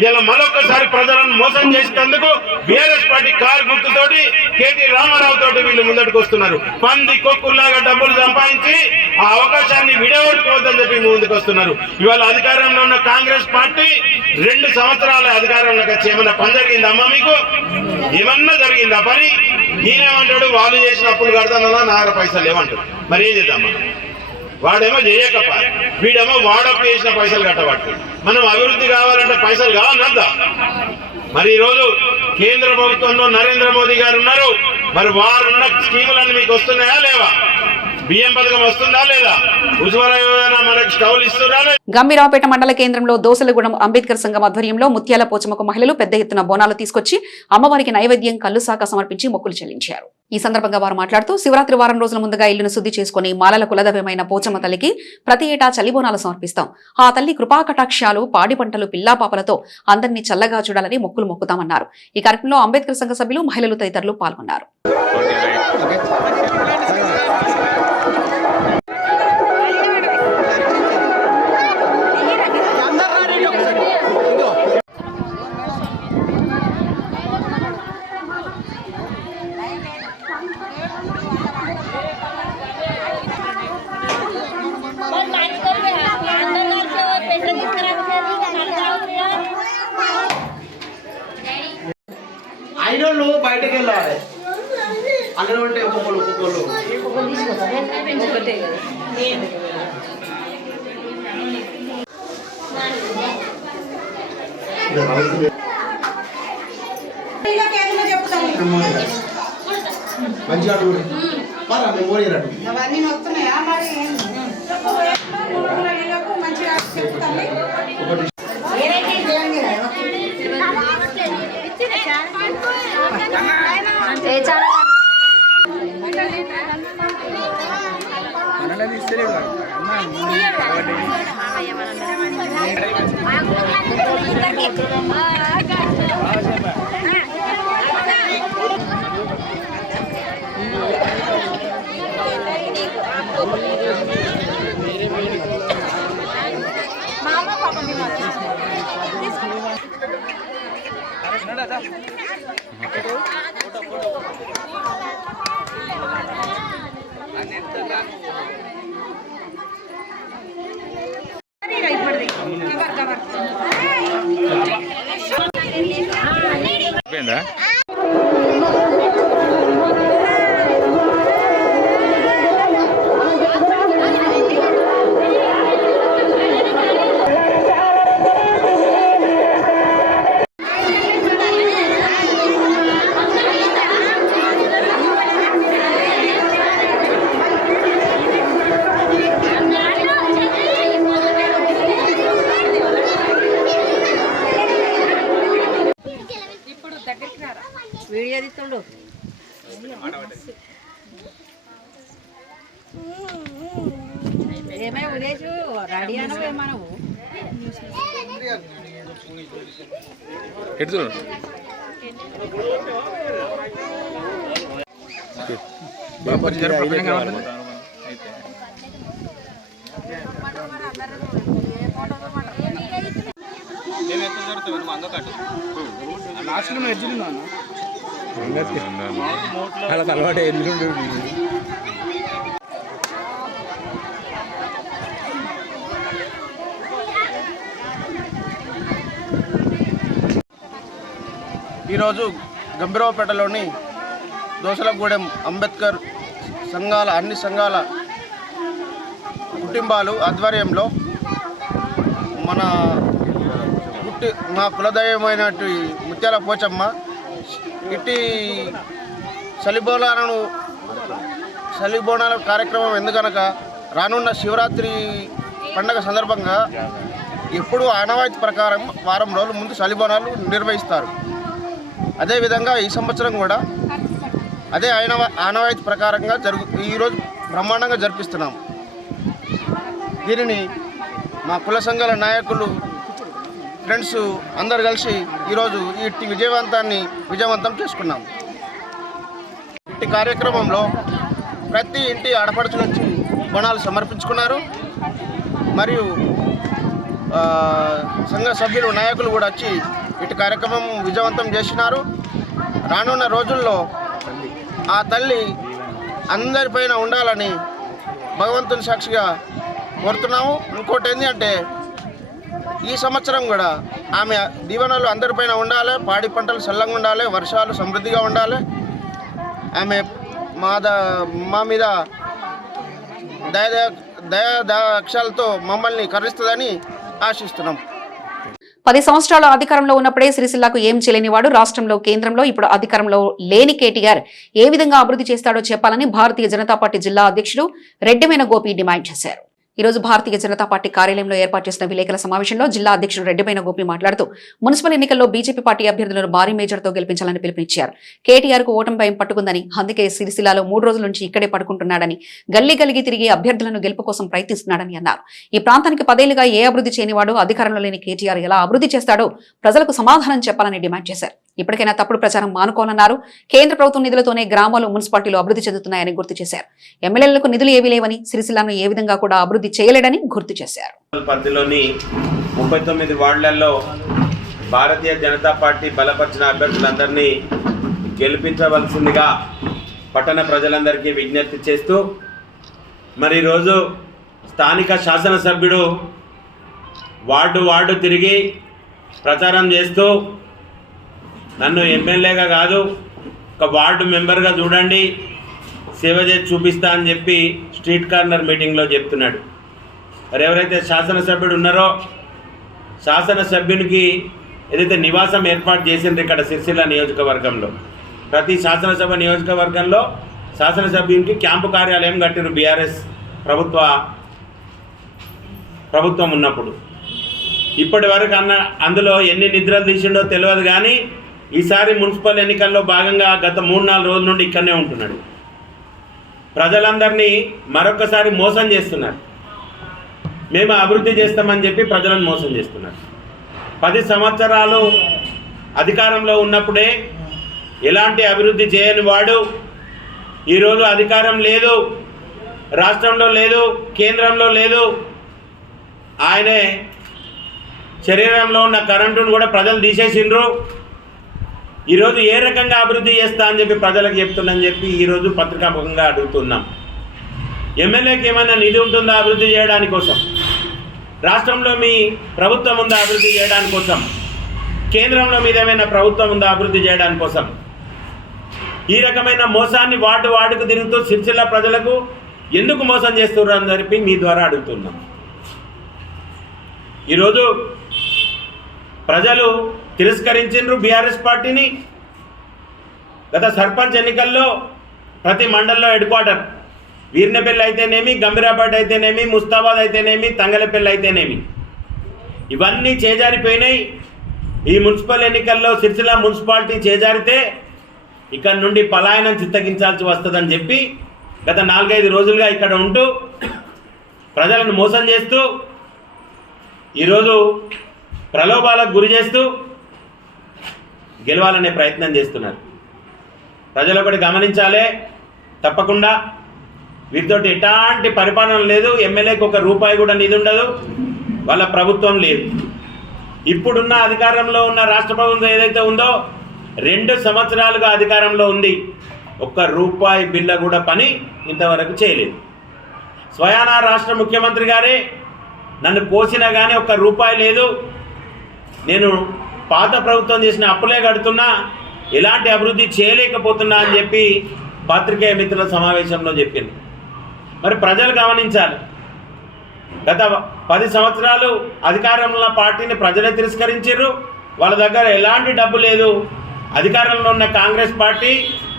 ఇలా మరొకసారి ప్రజలను మోసం చేసేందుకు బీఆర్ఎస్ పార్టీ కారు గుర్తుతోటి కేటీ రామారావు తోటి వీళ్ళు ముందటికి వస్తున్నారు. పంది కొక్కుల్లాగా డబ్బులు సంపాదించి ఆ అవకాశాన్ని విడగొట్టుకోవద్దని చెప్పి ముందుకు వస్తున్నారు. ఇవాళ అధికారంలో ఉన్న కాంగ్రెస్ పార్టీ 2 సంవత్సరాల అధికారంలోకి వచ్చి ఏమన్నా పని జరిగిందమ్మా? మీకు ఏమన్నా జరిగిందా పని? ఈయనేమంటాడు వాళ్ళు చేసిన అప్పులు కడతానన్నా నా పైసలు ఏమంటాడు. మరి ఏం చేద్దామా? వాడేమో చేయకప్ప, వీడేమో వాడప్పు చేసిన పైసలు కట్టబట్టు. మనం అభివృద్ధి కావాలంటే పైసలు కావాలన్నా. మరి ఈరోజు కేంద్ర ప్రభుత్వంలో నరేంద్ర మోదీ గారు ఉన్నారు. మరి వారున్న స్కీములన్నీ మీకు వస్తున్నాయా లేవా? బియ్యం పథకం వస్తుందా లేదా? ఉజ్వల యోజన మనకు స్టవ్లు ఇస్తున్నారా? గంభీరావుపేట మండల కేంద్రంలో దోసలగూడెం అంబేద్కర్ సంఘం ఆధ్వర్యంలో ముత్యాల పోచమ్మకు మహిళలు పెద్ద ఎత్తున బోనాలు తీసుకొచ్చి అమ్మవారికి నైవేద్యం కల్లుసాక సమర్పించి మొక్కులు చెల్లించారు. ఈ సందర్భంగా వారు మాట్లాడుతూ శివరాత్రి వారం రోజుల ముందుగా ఇల్లును శుద్ధి చేసుకుని మాలల కులదైవమైన పోచమ్మ తల్లికి ప్రతి ఏటా చలి బోనాలు సమర్పిస్తాం. ఆ తల్లి కృపాకటాక్షాలు పాడి పంటలు పిల్లాపాపలతో అందరినీ చల్లగా చూడాలని మొక్కులు మొక్కుతామన్నారు. ఈ కార్యక్రమంలో అంబేద్కర్ సంఘ సభ్యులు మహిళలు తదితరులు పాల్గొన్నారు. అయినోళ్ళు బయటకు వెళ్ళాలి. అందరూ ఉంటే ఒక్కొక్కరు ఒకటే కదా. మంచిగా మెమోరీ అవన్నీ వస్తున్నాయా? మరి మంచిగా చెప్తాను. వీడియో తీస్తుండు. ఏమే ఉదేశు రెడీ అనవు ఏమనవు ఎటు అలవాటు ఎందుకు ఈరోజు గంభీరావుపేటలోని దోసలగూడెం అంబేద్కర్ సంఘాల అన్ని సంఘాల కుటుంబాలు ఆధ్వర్యంలో మా కులదైవమైనటువంటి ముత్యాల పోచమ్మ ఇట్టి చలిబోనాల కార్యక్రమం ఎందుకనక రానున్న శివరాత్రి పండగ సందర్భంగా ఎప్పుడూ ఆనవాయితీ ప్రకారం వారం రోజుల ముందు చలిబోనాలు నిర్వహిస్తారు. అదేవిధంగా ఈ సంవత్సరం కూడా అదే ఆనవాయితీ ప్రకారంగా ఈరోజు బ్రహ్మాండంగా జరిపిస్తున్నాం. దీనిని మా కుల సంఘాల నాయకులు ఫ్రెండ్స్ అందరు కలిసి ఈరోజు ఈ విజయవంతం చేసుకున్నాం. ఈ కార్యక్రమంలో ప్రతి ఇంటి ఆడపడుచులు వచ్చి బోనాలు సమర్పించుకున్నారు. మరియు సంఘ సభ్యులు నాయకులు కూడా వచ్చి ఇటు కార్యక్రమం విజయవంతం చేసినారు. రానున్న రోజుల్లో ఆ తల్లి అందరిపైన ఉండాలని భగవంతుని సాక్షిగా కోరుతున్నాము. ఇంకోటి ఏంటంటే ఈ సంవత్సరం కూడా ఆమె దీవెనలు అందరిపైన ఉండాలి, పాడి పంటలు చల్లంగా ఉండాలి, వర్షాలు సమృద్ధిగా ఉండాలి. ఆమె మా మీద దయాక్షాలతో మమ్మల్ని కరుస్తుందని ఆశిస్తున్నాం. 10 సంవత్సరాల అధికారంలో ఉన్నప్పుడే సిరిసిల్లకు ఏం చేయలేనివాడు రాష్ట్రంలో కేంద్రంలో ఇప్పుడు అధికారంలో లేని కేటీఆర్ ఏ విధంగా అభివృద్ధి చేస్తాడో చెప్పాలని భారతీయ జనతా పార్టీ జిల్లా అధ్యక్షుడు రెడ్డిమైన గోపి డిమాండ్ చేశారు. ఈ రోజు భారతీయ జనతా పార్టీ కార్యాలయంలో ఏర్పాటు చేసిన విలేకరుల సమావేశంలో జిల్లా అధ్యక్షుడు రెడ్డిమైన గోపి మాట్లాడుతూ మున్సిపల్ ఎన్నికల్లో బీజేపీ పార్టీ అభ్యర్థులను భారీ మేజర్తో గెలిపించాలని పిలుపునిచ్చారు. కేటీఆర్ కు ఓటమి భయం పట్టుకుందని, అందుకే సిరిసిల్లాలో 3 రోజుల నుంచి ఇక్కడే పడుకుంటున్నాడని, గల్లీ గల్లికి తిరిగి అభ్యర్థులను గెలుపు కోసం ప్రయత్నిస్తున్నాడని అన్నారు. ఈ ప్రాంతానికి 10 ఏళ్లుగా ఏ అభివృద్ధి చేయనివాడు అధికారంలో లేని కేటీఆర్ ఎలా అభివృద్ధి చేస్తాడో ప్రజలకు సమాధానం చెప్పాలని డిమాండ్ చేశారు. ఇప్పటికైనా తప్పుడు ప్రచారం మానుకోవాలన్నారు. కేంద్ర ప్రభుత్వం నిధులతోనే గ్రామాలు, మున్సిపాలిటీలు అభివృద్ధి చెందుతున్నాయని గుర్తు చేశారు. ఎమ్మెల్యేలకు నిధులు ఏవీ లేవని, సిరిసిల్లాను ఏ విధంగా కూడా అభివృద్ధి చేయలేడని గుర్తు చేశారు. పరిధిలోని 39 వార్డులలో భారతీయ జనతా పార్టీ బలపరిచిన అభ్యర్థులందరినీ గెలిపించవలసిందిగా పట్టణ ప్రజలందరికీ విజ్ఞప్తి చేస్తూ, మరి ఈరోజు స్థానిక శాసనసభ్యుడు వార్డు తిరిగి ప్రచారం చేస్తూ నన్ను ఎమ్మెల్యేగా కాదు ఒక వార్డు మెంబర్గా చూడండి, సేవ చేసి చూపిస్తా అని చెప్పి స్ట్రీట్ కార్నర్ మీటింగ్లో చెప్తున్నాడు. మరి ఎవరైతే శాసనసభ్యుడు ఉన్నారో శాసనసభ్యునికి ఏదైతే నివాసం ఏర్పాటు చేసిండ్రు ఇక్కడ సిరిసిల్ల నియోజకవర్గంలో, ప్రతి శాసనసభ నియోజకవర్గంలో శాసనసభ్యునికి క్యాంపు కార్యాలయం కట్టిరు బీఆర్ఎస్ ప్రభుత్వం ఉన్నప్పుడు. ఇప్పటి వరకు అందులో ఎన్ని నిద్రలు తీసిండో తెలియదు, కానీ ఈసారి మున్సిపల్ ఎన్నికల్లో భాగంగా గత 3-4 రోజుల నుండి ఇక్కడనే ఉంటున్నాడు. ప్రజలందరినీ మరొకసారి మోసం చేస్తున్నారు. మేము అభివృద్ధి చేస్తామని చెప్పి ప్రజలను మోసం చేస్తున్నారు. 10 సంవత్సరాలు అధికారంలో ఉన్నప్పుడే ఎలాంటి అభివృద్ధి చేయని వాడు ఈరోజు అధికారం లేదు, రాష్ట్రంలో లేదు, కేంద్రంలో లేదు, ఆయనే శరీరంలో ఉన్న కరెంటును కూడా ప్రజలు తీసేసిండ్రు. ఈరోజు ఏ రకంగా అభివృద్ధి చేస్తా అని చెప్పి ప్రజలకు చెప్తుందని చెప్పి ఈరోజు పత్రికాముఖంగా అడుగుతున్నాం. ఎమ్మెల్యేకి ఏమైనా నిధి ఉంటుందా అభివృద్ధి చేయడానికి కోసం? రాష్ట్రంలో మీ ప్రభుత్వం ఉందా అభివృద్ధి చేయడానికి కోసం? కేంద్రంలో మీదేమైనా ప్రభుత్వం ఉందా అభివృద్ధి చేయడానికి కోసం? ఈ రకమైన మోసాన్ని వార్డుకు తిరుగుతూ సిరిసిల్ల ప్రజలకు ఎందుకు మోసం చేస్తున్నారు అని చెప్పి మీ ద్వారా అడుగుతున్నాం. ఈరోజు ప్రజలు తిరస్కరించిండ్రు బీఆర్ఎస్ పార్టీని. గత సర్పంచ్ ఎన్నికల్లో ప్రతి మండలంలో హెడ్ క్వార్టర్ వీర్నపల్లి అయితేనేమి, గంభీరాబాద్ అయితేనేమి, ముస్తాబాద్ అయితేనేమి, తంగలపల్లి అయితేనేమి, ఇవన్నీ చేజారిపోయినాయి. ఈ మున్సిపల్ ఎన్నికల్లో సిరిసిల్ల మున్సిపాలిటీ చేజారితే ఇక్కడ నుండి పలాయనం చిత్తగించాల్సి వస్తుందని చెప్పి గత 4-5 రోజులుగా ఇక్కడ ఉంటూ ప్రజలను మోసం చేస్తూ ఈరోజు ప్రలోభాలకు గురి చేస్తూ గెలవాలనే ప్రయత్నం చేస్తున్నారు. ప్రజలు ఒకటి గమనించాలి, తప్పకుండా వీరితోటి ఎలాంటి పరిపాలన లేదు. ఎమ్మెల్యేకి ₹1 కూడా నిధి ఉండదు, వాళ్ళ ప్రభుత్వం లేదు. ఇప్పుడున్న అధికారంలో ఉన్న రాష్ట్ర ప్రభుత్వం ఏదైతే ఉందో 2 సంవత్సరాలుగా అధికారంలో ఉంది, ₹1 బిల్ల కూడా పని ఇంతవరకు చేయలేదు. స్వయానా రాష్ట్ర ముఖ్యమంత్రి గారే నన్ను కోసినా కానీ ₹1 లేదు, నేను పాత ప్రభుత్వం చేసిన అప్పులే కడుతున్నా, ఎలాంటి అభివృద్ధి చేయలేకపోతున్నా అని చెప్పి పాత్రికేయ మిత్రుల సమావేశంలో చెప్పింది. మరి ప్రజలు గమనించాలి, గత 10 సంవత్సరాలు అధికారంలో పార్టీని ప్రజలే తిరస్కరించారు. వాళ్ళ దగ్గర ఎలాంటి డబ్బు లేదు. అధికారంలో ఉన్న కాంగ్రెస్ పార్టీ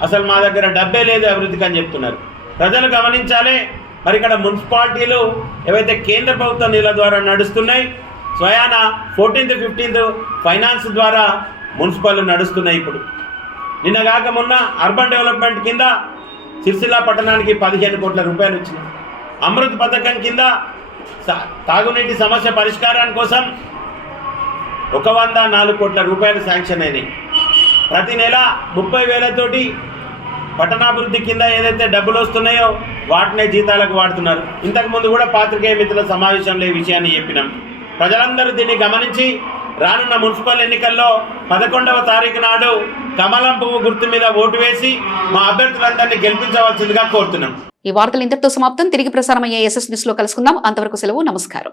అసలు మా దగ్గర డబ్బే లేదు అభివృద్ధికి అని చెప్తున్నారు. ప్రజలు గమనించాలి. మరి ఇక్కడ మున్సిపాలిటీలు ఏవైతే కేంద్ర ప్రభుత్వ నిధుల ద్వారా నడుస్తున్నాయి, స్వయాన 14th, 15th ఫైనాన్స్ ద్వారా మున్సిపల్ నడుస్తున్నాయి. ఇప్పుడు నిన్న కాక మొన్న అర్బన్ డెవలప్మెంట్ కింద సిరిసిల్ల పట్టణానికి 15 కోట్ల రూపాయలు వచ్చినాయి. అమృత్ పథకం కింద తాగునీటి సమస్య పరిష్కారాని కోసం 104 కోట్ల రూపాయలు శాంక్షన్ అయినాయి. ప్రతి నెల 30,000తోటి పట్టణాభివృద్ధి కింద ఏదైతే డబ్బులు వస్తున్నాయో వాటినే జీతాలకు వాడుతున్నారు. ఇంతకుముందు కూడా పాత్రికేయ మిత్రుల సమావేశంలో ఈ విషయాన్ని చెప్పినాం. ప్రజలందరూ దీన్ని గమనించి రానున్న మున్సిపల్ ఎన్నికల్లో 11వ తారీఖు నాడు కమలం పువ్వు గుర్తు మీద ఓటు వేసి మా అభ్యర్థులందరినీ గెలిపించవలసిందిగా కోరుతున్నాం. ఈ వార్తలు ఇంతటితో సమాప్తం. తిరిగి ప్రసారమయ్యే SS న్యూస్ లో కలుసుకుందాం. అంతవరకు సెలవు. నమస్కారం.